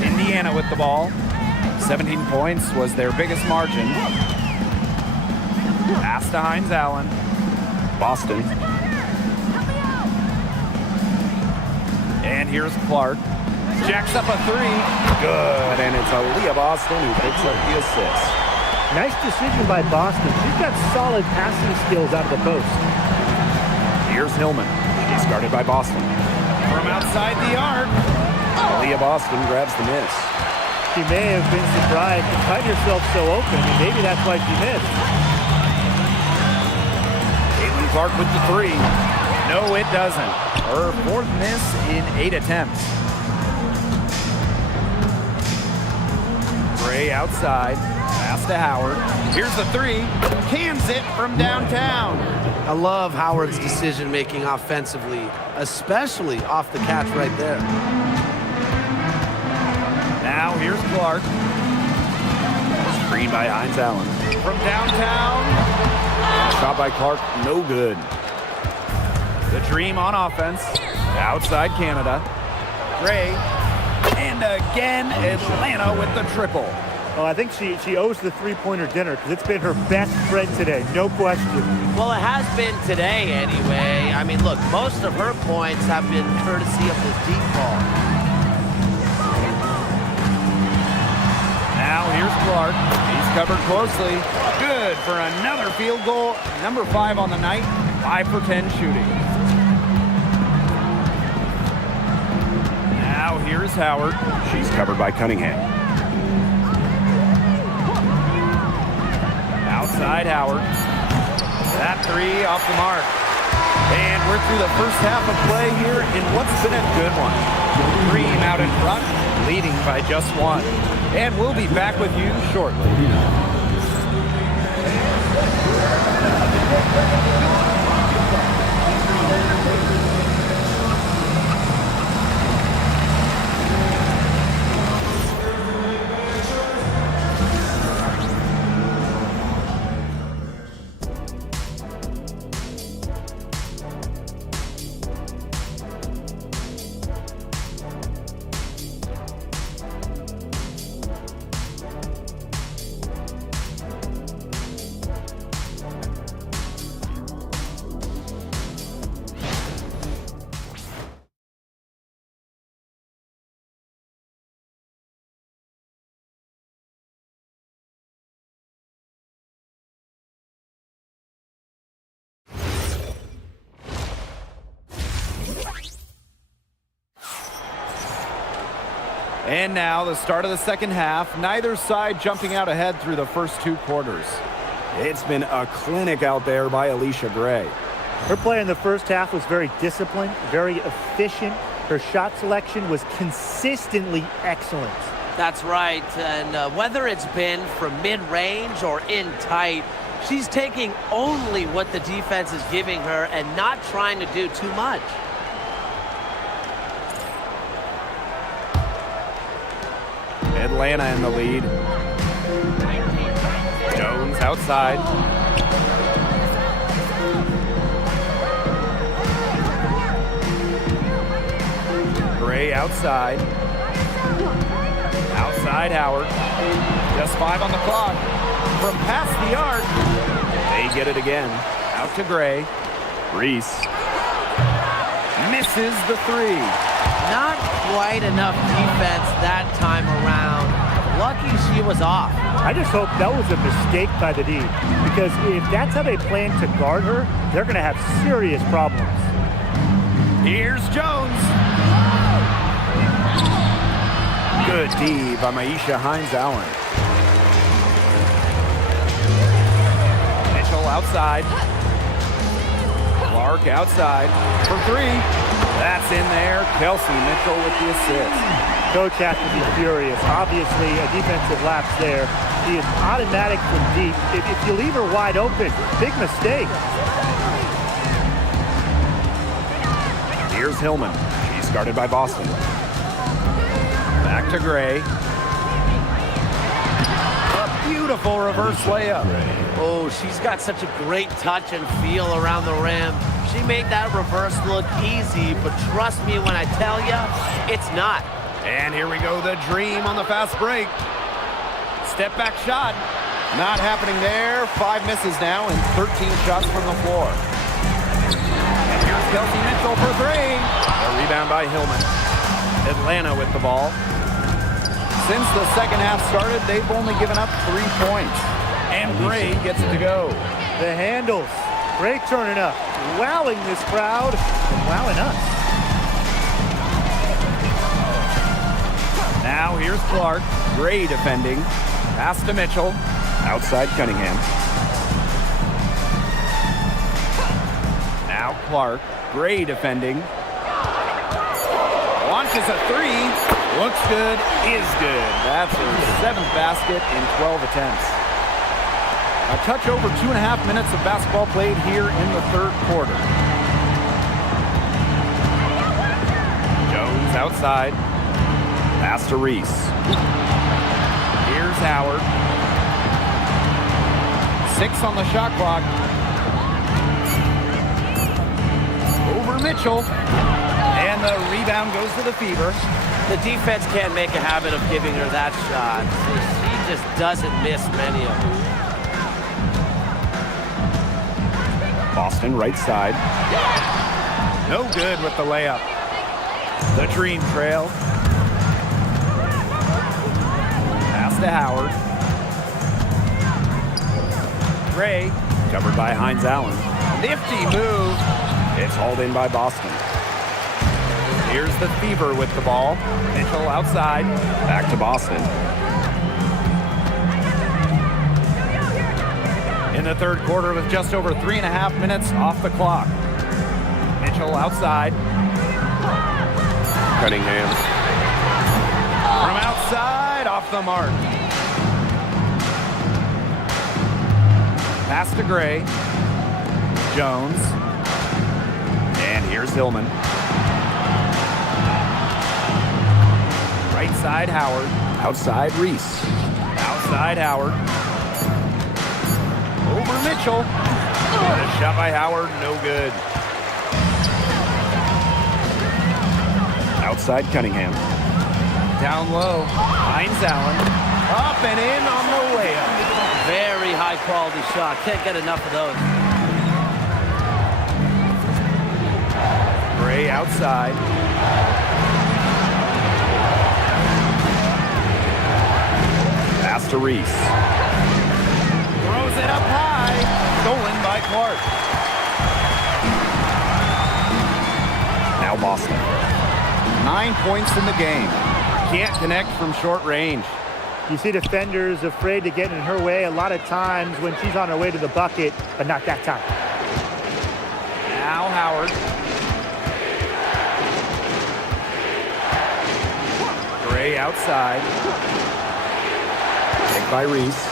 Indiana with the ball. 17 points was their biggest margin. Pass to Hines Allen. Boston. And here's Clark. Jacks up a 3. Good, and it's Aaliyah Boston who picks up the assist. Nice decision by Boston. She's got solid passing skills out of the post. Here's Hillman. She's guarded by Boston. From outside the arc. Aaliyah Boston grabs the miss. She may have been surprised to find herself so open, and maybe that's why she missed. Caitlin Clark with the 3. No, it doesn't. Her 4th miss in 8 attempts. Gray outside. Pass to Howard. Here's the 3. Cans it from downtown. I love Howard's decision-making offensively, especially off the catch right there. Now here's Clark. Screen by Hines Allen. From downtown. Shot by Clark, no good. The Dream on offense. Outside Canada. Gray. And again, Atlanta with the triple. Well, I think she owes the three-pointer dinner because it's been her best spread today, no question. Well, it has been today anyway. I mean, look, most of her points have been courtesy of this deep ball. Now here's Clark. He's covered closely. Good for another field goal. Number 5 on the night. 5 for 10 shooting. Now here's Howard. She's covered by Cunningham. Outside Howard. That three off the mark. And we're through the first half of play here in what's been a good one. Dream out in front, leading by just one. And we'll be back with you shortly. And now the start of the second half. Neither side jumping out ahead through the first two quarters. It's been a clinic out there by Alicia Gray. Her play in the first half was very disciplined, very efficient. Her shot selection was consistently excellent. That's right, and whether it's been from mid-range or in tight, she's taking only what the defense is giving her and not trying to do too much. Atlanta in the lead. Jones outside. Gray outside. Outside Howard. Just 5 on the clock. From past the arc. They get it again. Out to Gray. Reese. Misses the three. Not quite enough defense that time around. Lucky she was off. I just hope that was a mistake by the D, because if that's how they plan to guard her, they're going to have serious problems. Here's Jones. Good D by Maisha Hines-Allen. Mitchell outside. Clark outside for three. That's in there. Kelsey Mitchell with the assist. Coach has to be furious. Obviously, a defensive lapse there. He is automatic from deep. If you leave her wide open, big mistake. Here's Hillman. She's guarded by Boston. Back to Gray. A beautiful reverse layup. Oh, she's got such a great touch and feel around the rim. She made that reverse look easy, but trust me when I tell you, it's not. And here we go, the dream on the fast break. Step back shot. Not happening there. 5 misses now and 13 shots from the floor. And here's Kelsey Mitchell for three. A rebound by Hillman. Atlanta with the ball. Since the second half started, they've only given up 3 points. And Gray gets it to go. The handles. Gray turning up, wowing this crowd, and wowing us. Now here's Clark. Gray defending. Pass to Mitchell. Outside Cunningham. Now Clark. Gray defending. Launches a three. Looks good. Is good. That's her 7th basket in 12 attempts. A touch over 2.5 minutes of basketball played here in the third quarter. Jones outside. Pass to Reese. Here's Howard. 6 on the shot clock. Over Mitchell. And the rebound goes to the Fever. The defense can't make a habit of giving her that shot. She just doesn't miss many of them. Boston right side. No good with the layup. The Dream trail. Pass to Howard. Gray, covered by Hines-Allen. Nifty move. It's hauled in by Boston. Here's the Fever with the ball. Mitchell outside. Back to Boston. In the third quarter with just over 3.5 minutes off the clock. Mitchell outside. Cunningham. From outside, off the mark. Pass to Gray. Jones. And here's Hillman. Right side, Howard. Outside, Reese. Outside, Howard. Over Mitchell. And a shot by Howard, no good. Outside, Cunningham. Down low, Hines Allen. Up and in on the layup. Very high quality shot. Can't get enough of those. Gray outside. Pass to Reese. Throws it up high. Stolen by Clark. Now Boston. 9 points in the game. Can't connect from short range. You see defenders afraid to get in her way a lot of times when she's on her way to the bucket, but not that time. Now Howard. Gray outside. Take by Reese.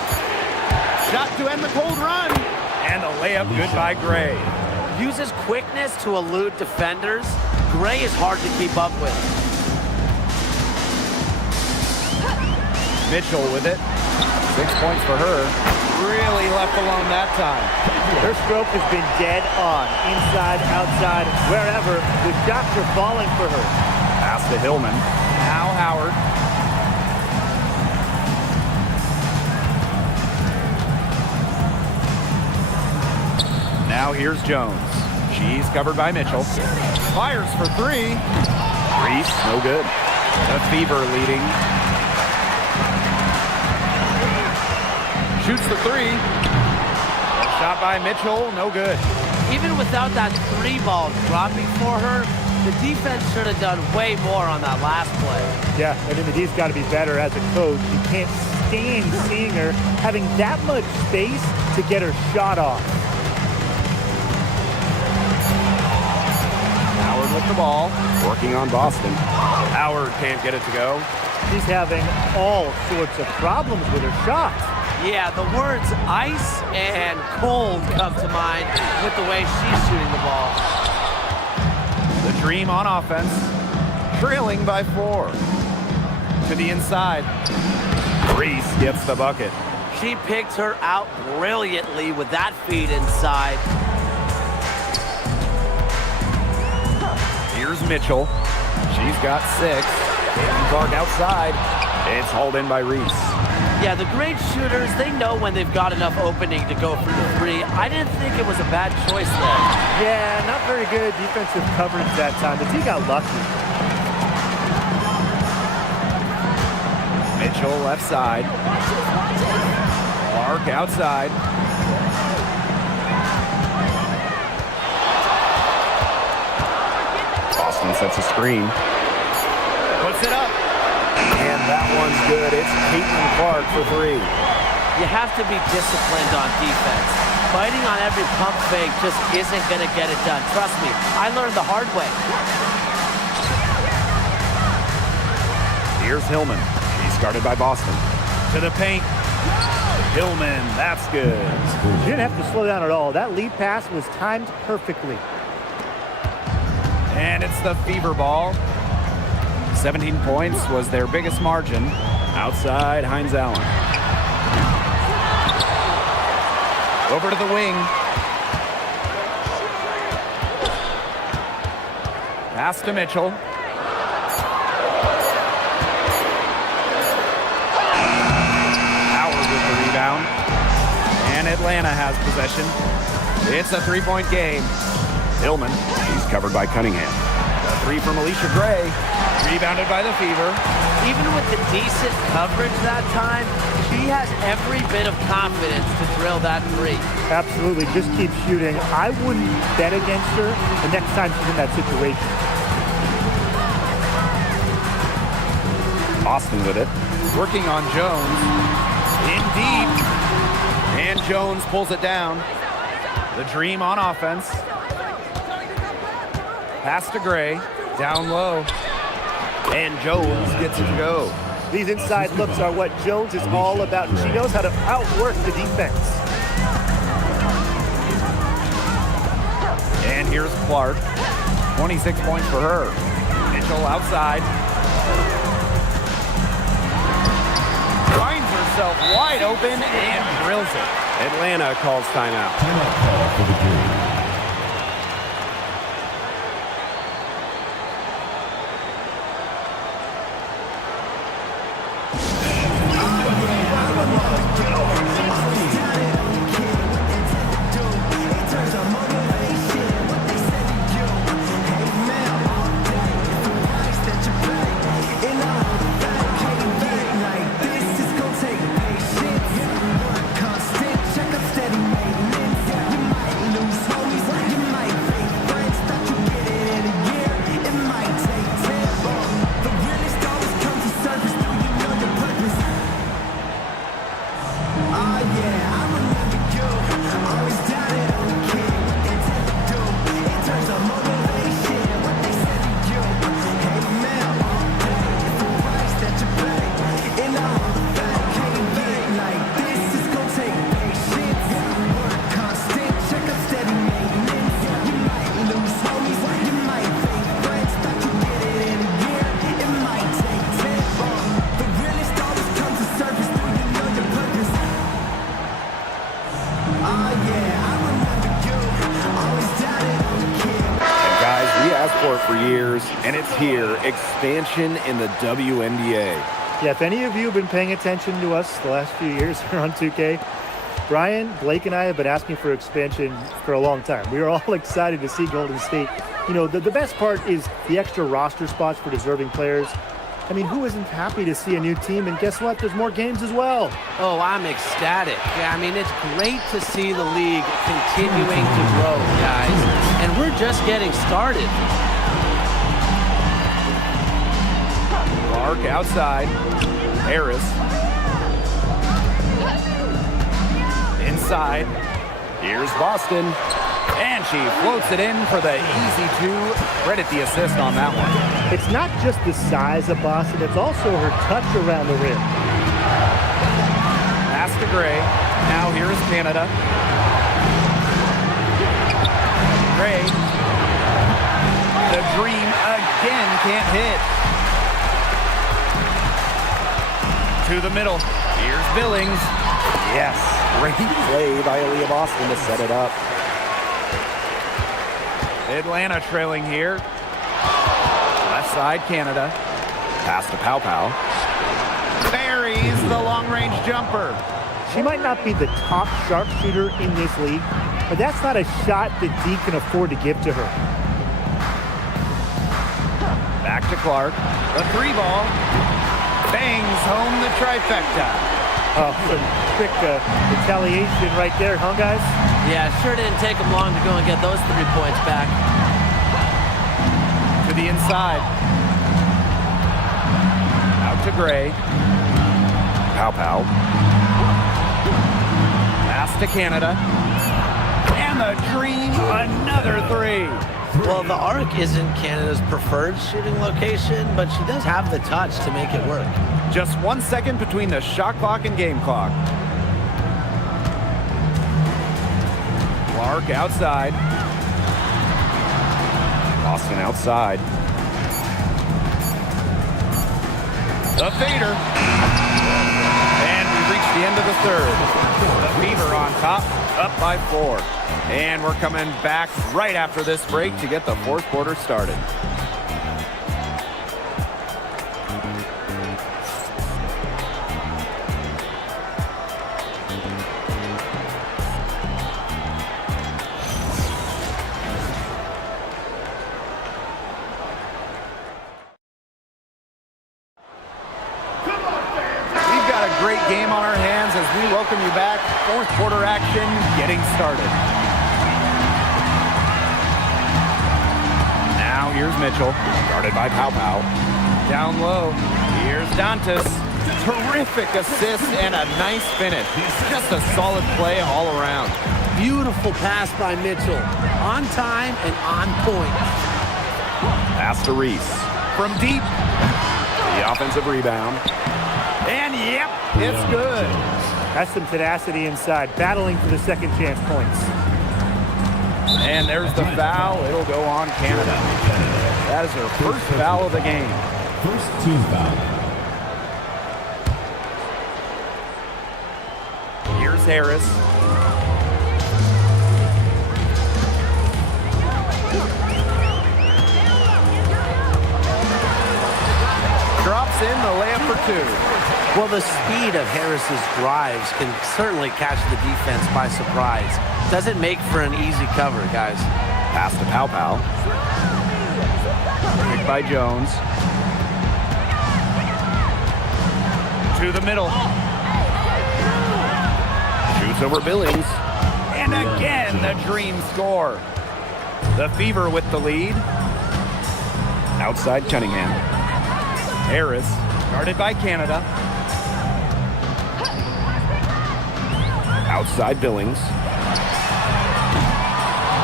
Shot to end the cold run. And the layup good by Gray. Uses quickness to elude defenders. Gray is hard to keep up with. Mitchell with it. 6 points for her. Really left alone that time. Her stroke has been dead on. Inside, outside, wherever. The shots are falling for her. Pass to Hillman. Now Howard. Now here's Jones. She's covered by Mitchell. Fires for three. Reese, no good. The Fever leading. Shoots the three. A shot by Mitchell, no good. Even without that three ball dropping for her, the defense should have done way more on that last play. Yeah, and D's got to be better as a coach. You can't stand seeing her having that much space to get her shot off. Howard with the ball. Working on Boston. Howard can't get it to go. She's having all sorts of problems with her shots. Yeah, the words ice and cold come to mind with the way she's shooting the ball. The Dream on offense. Trailing by 4. To the inside. Reese gets the bucket. She picked her out brilliantly with that feed inside. Here's Mitchell. She's got 6. Caitlin Clark outside. It's hauled in by Reese. Yeah, the great shooters, they know when they've got enough opening to go for the three. I didn't think it was a bad choice there. Yeah, not very good defensive coverage that time, but he got lucky. Mitchell left side. Clark outside. Boston sets a screen. Puts it up. And that one's good. It's Caitlin Clark for 3. You have to be disciplined on defense. Fighting on every pump fake just isn't going to get it done. Trust me, I learned the hard way. Here's Hillman. He's guarded by Boston. To the paint. Hillman, that's good. She didn't have to slow down at all. That lead pass was timed perfectly. And it's the Fever ball. 17 points was their biggest margin. Outside, Hines Allen. Over to the wing. Pass to Mitchell. Howard with the rebound. And Atlanta has possession. It's a 3-point game. Hillman. He's covered by Cunningham. The 3 from Alicia Gray. Rebounded by the Fever. Even with the decent coverage that time, she has every bit of confidence to drill that 3. Absolutely, just keep shooting. I wouldn't bet against her the next time she's in that situation. Boston with it. Working on Jones. In deep. And Jones pulls it down. The Dream on offense. Pass to Gray. Down low. And Jones gets it to go. These inside looks are what Jones is all about. She knows how to outwork the defense. And here's Clark. 26 points for her. Mitchell outside. Finds herself wide open and drills it. Atlanta calls timeout. Timeout call for the Dream. For years, and it's here. Expansion in the WNBA. Yeah, if any of you have been paying attention to us the last few years here on 2K, Brian, Blake, and I have been asking for expansion for a long time. We are all excited to see Golden State. You know, the best part is the extra roster spots for deserving players. I mean, who isn't happy to see a new team? And guess what? There's more games as well. Oh, I'm ecstatic. Yeah, I mean, it's great to see the league continuing to grow, guys. And we're just getting started. Clark outside. Harris. Inside. Here's Boston. And she floats it in for the easy two. Credit the assist on that one. It's not just the size of Boston, it's also her touch around the rim. Pass to Gray. Now here's Canada. Gray. The Dream again can't hit. To the middle. Here's Billings. Yes. Great play by Aaliyah Boston to set it up. Atlanta trailing here. Left side, Canada. Pass to Pow Pow. Buries the long-range jumper. She might not be the top sharpshooter in this league, but that's not a shot that D can afford to give to her. Back to Clark. The three ball. Bangs home the trifecta. Oh, some quick retaliation right there, huh, guys? Yeah, sure didn't take them long to go and get those 3 points back. To the inside. Out to Gray. Pow Pow. Pass to Canada. And the Dream, another three. Well, the arc isn't Canada's preferred shooting location, but she does have the touch to make it work. Just 1 second between the shot clock and game clock. Clark outside. Boston outside. The fader. And we reach the end of the third. The Fever on top, up by 4. And we're coming back right after this break to get the fourth quarter started. Great game on our hands as we welcome you back. Fourth quarter action getting started. Now here's Mitchell, guarded by Pow Pow. Down low, here's Dantas. Terrific assist and a nice finish. Just a solid play all around. Beautiful pass by Mitchell. On time and on point. Pass to Reese. From deep. The offensive rebound. And yep, it's good. That's some tenacity inside, battling for the second chance points. And there's the foul. It'll go on Canada. That is her first foul of the game. First team foul. Here's Harris. Drops in the layup for two. Well, the speed of Harris's drives can certainly catch the defense by surprise. Doesn't make for an easy cover, guys. Pass to Pow Pow. Picked by Jones. To the middle. Shoots over Billings. And again, the Dream score. The Fever with the lead. Outside Cunningham. Harris, guarded by Canada. Outside Billings.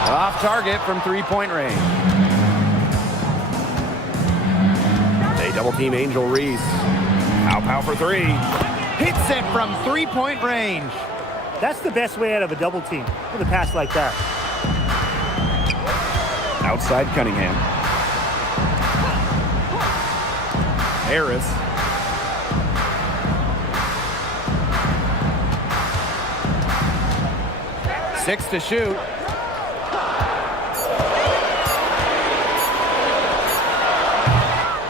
Off target from three-point range. They double-team Angel Reese. Pow Pow for three. Hits it from three-point range. That's the best way out of a double team, with a pass like that. Outside Cunningham. Harris. Six to shoot.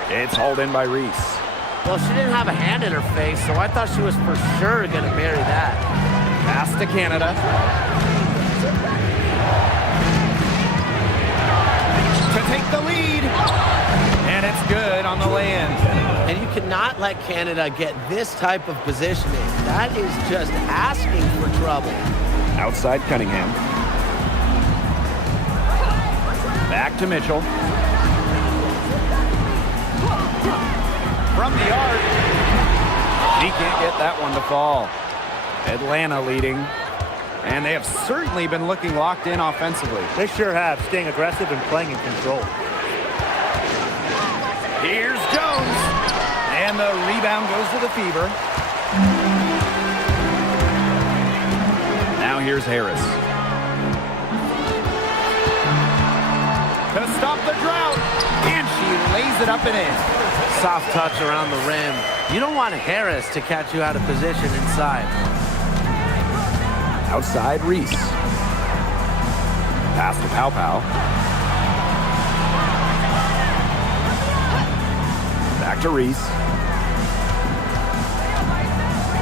It's hauled in by Reese. Well, she didn't have a hand in her face, so I thought she was for sure going to bury that. Pass to Canada. To take the lead. And it's good on the lay-in. And you cannot let Canada get this type of positioning. That is just asking for trouble. Outside Cunningham. Back to Mitchell. From the arc. She can't get that one to fall. Atlanta leading. And they have certainly been looking locked in offensively. They sure have, staying aggressive and playing in control. Here's Jones. And the rebound goes to the Fever. Now here's Harris. To stop the drought. And she lays it up and in. Soft touch around the rim. You don't want Harris to catch you out of position inside. Outside Reese. Pass to Pow Pow. Back to Reese.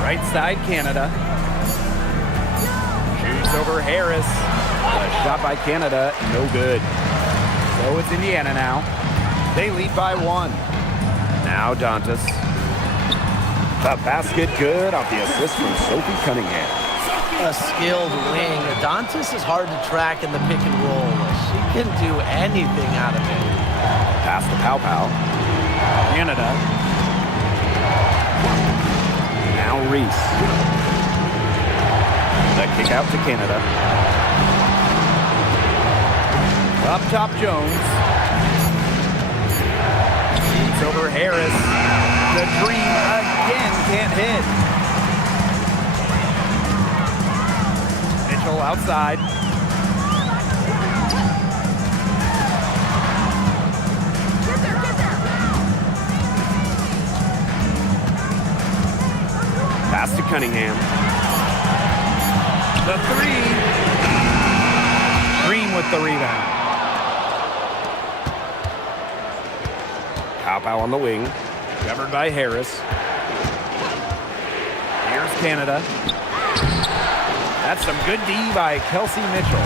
Right side Canada. Shoots over Harris. A shot by Canada, no good. So it's Indiana now. They lead by one. Now Dantas. The basket good off the assist from Sophie Cunningham. A skilled wing. Dantas is hard to track in the pick and roll. She can do anything out of it. Pass to Pow Pow. Canada. Now Reese. The kick out to Canada. Up top Jones. Shoots over Harris. The Dream again can't hit. Mitchell outside. Pass to Cunningham. The three. Green with the rebound. Pow Pow on the wing. Covered by Harris. Here's Canada. That's some good D by Kelsey Mitchell.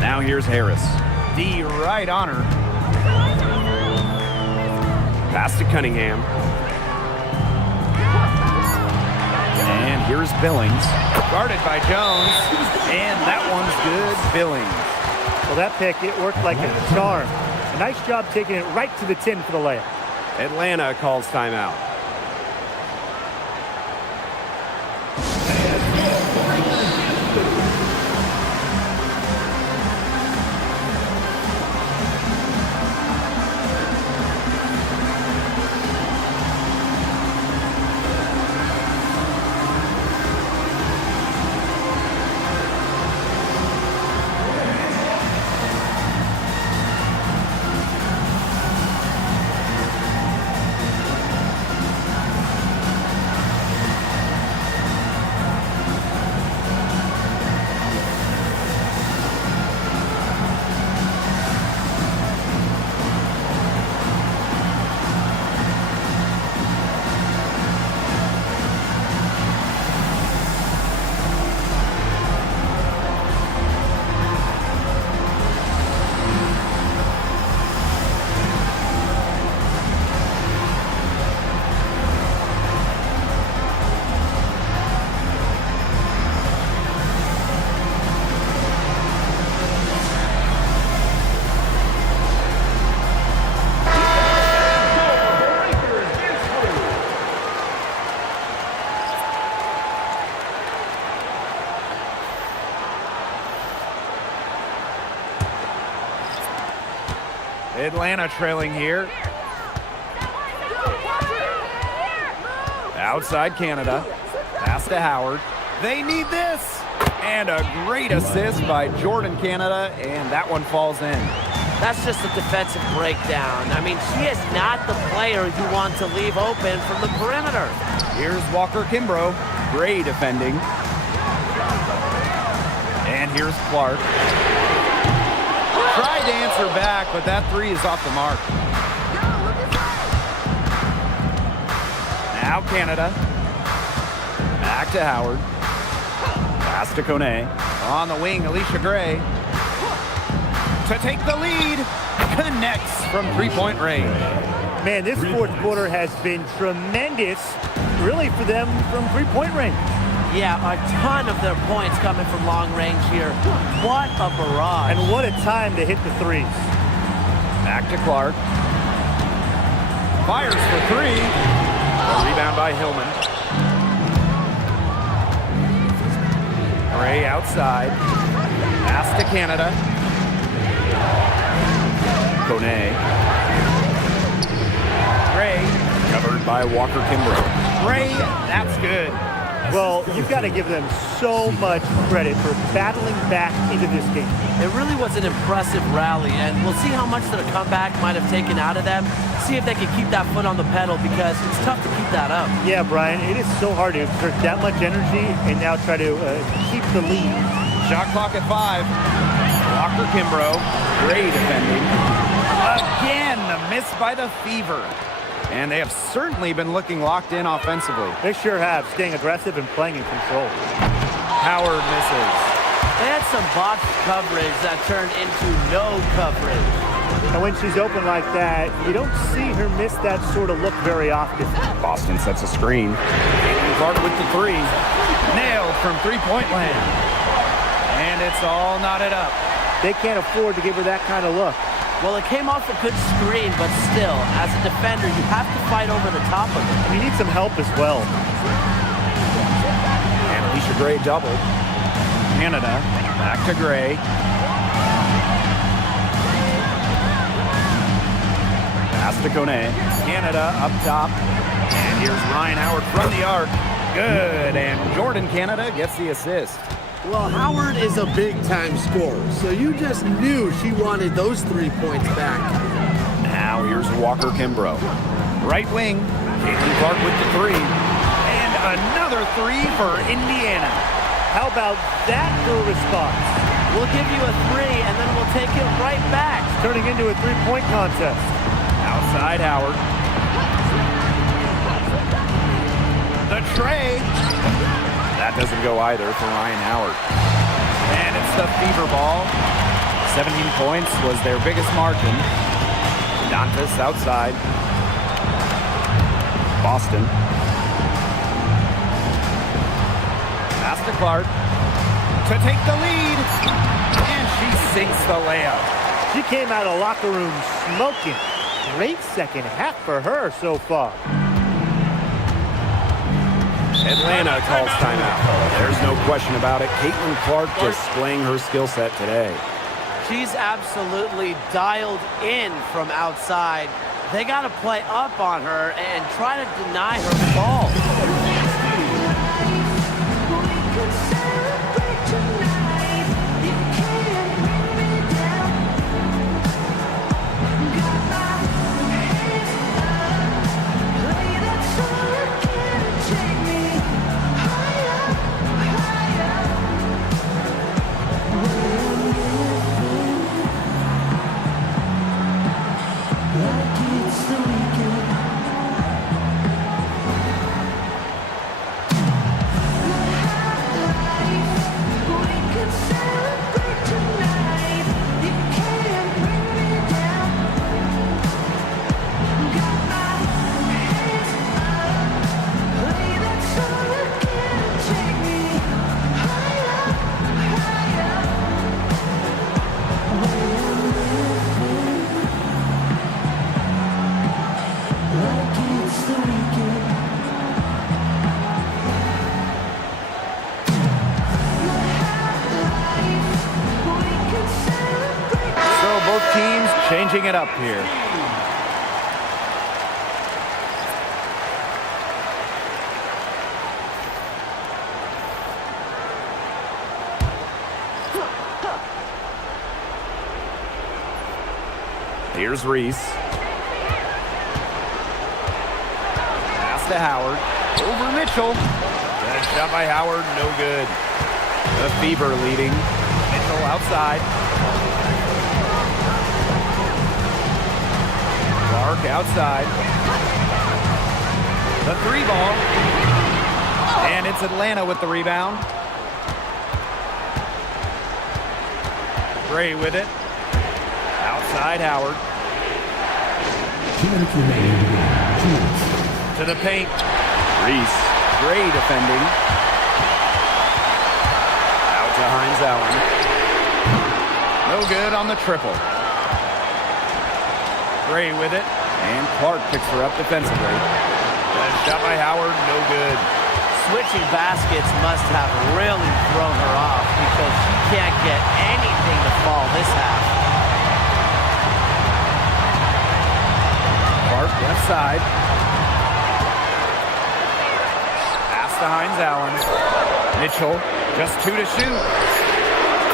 Now here's Harris. D right on her. Pass to Cunningham. And here's Billings. Guarded by Jones. And that one's good. Billings. Well, that pick, it worked like a charm. A nice job taking it right to the tin for the layup. Atlanta calls timeout. Atlanta trailing here. Outside Canada. Pass to Howard. They need this. And a great assist by Jordan Canada, and that one falls in. That's just a defensive breakdown. I mean, she is not the player you want to leave open from the perimeter. Here's Walker Kimbrough. Great defending. And here's Clark. Tried to answer back, but that three is off the mark. Now Canada. Back to Howard. Pass to Kone. On the wing, Alicia Gray. To take the lead. Connects from three-point range. Man, this fourth quarter has been tremendous, really, for them from three-point range. Yeah, a ton of their points coming from long range here. What a barrage. And what a time to hit the threes. Back to Clark. Fires for three. A rebound by Hillman. Gray outside. Pass to Canada. Kone. Gray. Covered by Walker Kimbrough. Gray, that's good. Well, you've got to give them so much credit for battling back into this game. It really was an impressive rally, and we'll see how much that a comeback might have taken out of them. See if they can keep that foot on the pedal, because it's tough to keep that up. Yeah, Brian, it is so hard to exert that much energy and now try to keep the lead. Shot clock at 5. Walker Kimbrough. Gray defending. Again, the miss by the Fever. And they have certainly been looking locked in offensively. They sure have, staying aggressive and playing in control. Howard misses. They had some botched coverage that turned into no coverage. And when she's open like that, you don't see her miss that sort of look very often. Boston sets a screen. Clark with the three. Nailed from three-point land. And it's all knotted up. They can't afford to give her that kind of look. Well, it came off a good screen, but still, as a defender, you have to fight over the top of it. And you need some help as well. And Alicia Gray doubled. Canada back to Gray. Pass to Kone. Canada up top. And here's Ryan Howard from the arc. Good, and Jordan Canada gets the assist. Well, Howard is a big-time scorer, so you just knew she wanted those 3 points back. Now here's Walker Kimbrough. Right wing, Caitlin Clark with the three. And another three for Indiana. How about that for a response? We'll give you a 3, and then we'll take it right back. Turning into a three-point contest. Outside Howard. The tray. That doesn't go either for Ryan Howard. And it's the Fever ball. 17 points was their biggest margin. Dantas outside. Boston. Pass to Clark. to take the lead. And she sinks the layup. She came out of the locker room smoking. Great second half for her so far. Atlanta calls timeout. There's no question about it. Caitlin Clark displaying her skill set today. She's absolutely dialed in from outside. They got to play up on her and try to deny her the ball. Changing it up here. Here's Reese. Pass to Howard. Over Mitchell. Good shot by Howard. No good. The Fever leading. Mitchell outside. Clark outside. The 3 ball. And it's Atlanta with the rebound. Gray with it. Outside Howard. 2 minutes remaining. 2 minutes. To the paint. Reese. Gray defending. Out to Hines Allen. No good on the triple. Gray with it. And Clark picks her up defensively. Good shot by Howard. No good. Switching baskets must have really thrown her off because she can't get anything to fall this half. Clark left side. Pass to Hines Allen. Mitchell, just 2 to shoot.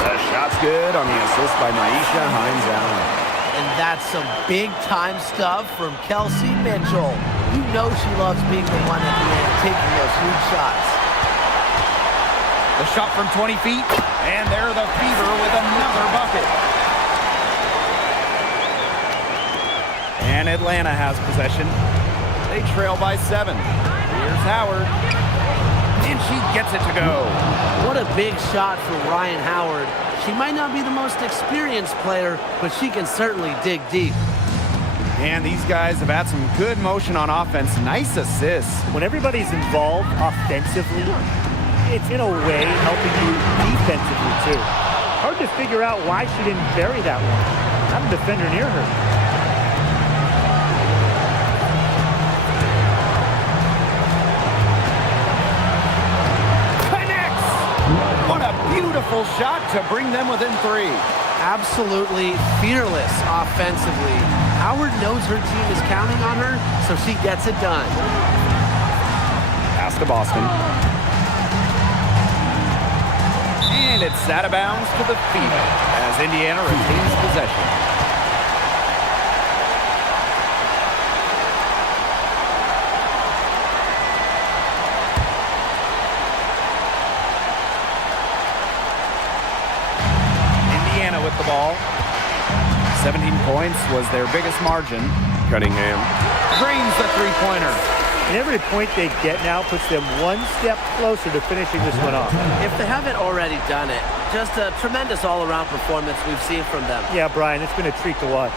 The shot's good on the assist by Naisha Hines Allen. And that's some big-time stuff from Kelsey Mitchell. You know she loves being the one at the end, taking those huge shots. The shot from 20 feet, and there the Fever with another bucket. And Atlanta has possession. They trail by 7. Here's Howard. And she gets it to go. What a big shot for Ryan Howard. She might not be the most experienced player, but she can certainly dig deep. And these guys have had some good motion on offense. Nice assists. When everybody's involved offensively, it's in a way helping you defensively too. Hard to figure out why she didn't bury that one. Not a defender near her. Beautiful shot to bring them within 3. Absolutely fearless offensively. Howard knows her team is counting on her, so she gets it done. Pass to Boston. And it's out of bounds to the Fever as Indiana retains possession. With the ball. 17 points was their biggest margin. Cunningham drains the 3-pointer. And every point they get now puts them one step closer to finishing this one off. If they haven't already done it, just a tremendous all-around performance we've seen from them. Yeah, Brian, it's been a treat to watch.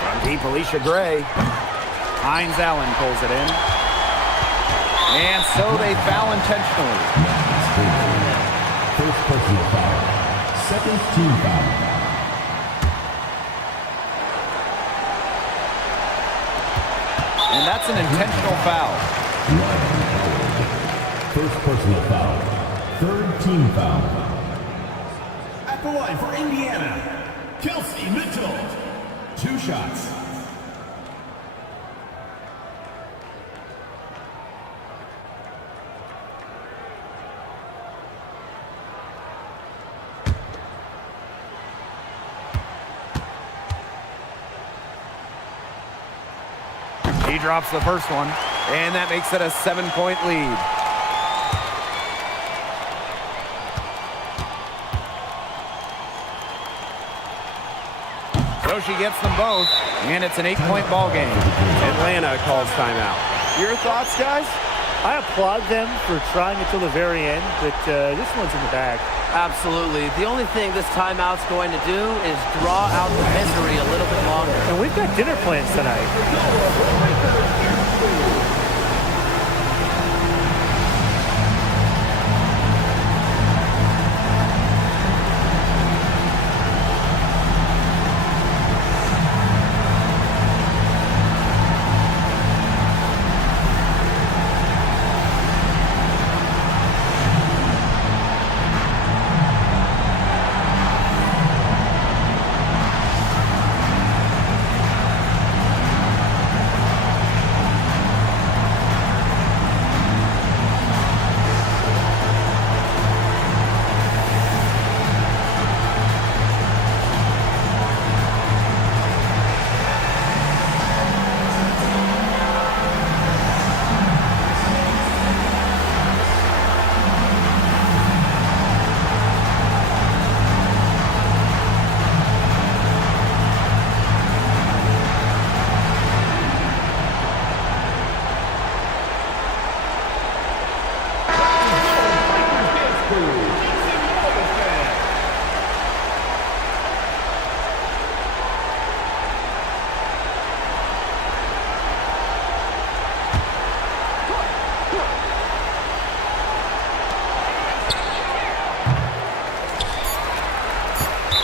From deep, Alicia Gray. Hines Allen pulls it in. And so they foul intentionally. First personal foul. Second team foul. And that's an intentional foul. First personal foul. Third team foul. At the line for Indiana, Kelsey Mitchell. 2 shots. He drops the first one, and that makes it a 7-point lead. So she gets them both, and it's an 8-point ball game. Atlanta calls timeout. Your thoughts, guys? I applaud them for trying until the very end, but this one's in the bag. Absolutely. The only thing this timeout's going to do is draw out the misery a little bit longer. And we've got dinner plans tonight.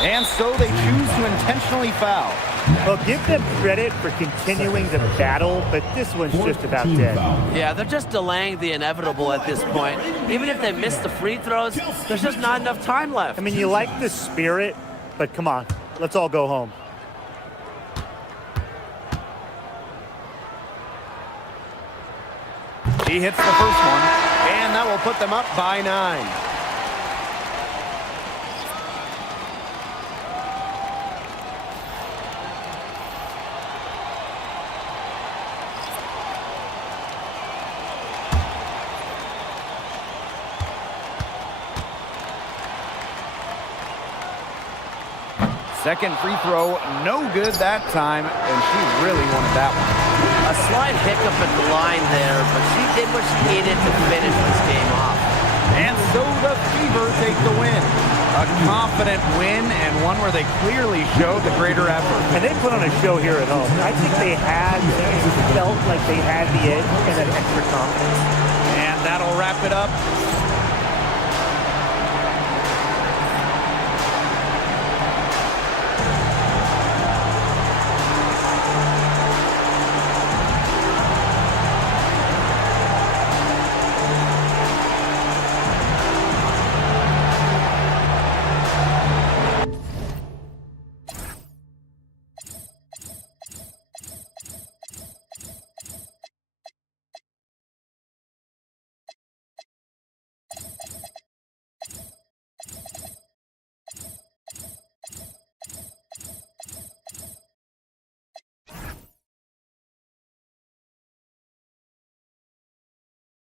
And so they choose to intentionally foul. Well, give them credit for continuing the battle, but this one's just about dead. Yeah, they're just delaying the inevitable at this point. Even if they miss the free throws, there's just not enough time left. I mean, you like the spirit, but come on, let's all go home. He hits the first one, and that will put them up by 9. Second free throw, no good that time, and she really wanted that one. A slight hiccup at the line there, but she did what she needed to finish this game off. And so the Fever take the win. A confident win, and one where they clearly showed the greater effort. And they put on a show here at home. I think they felt like they had the edge and an extra confidence. And that'll wrap it up.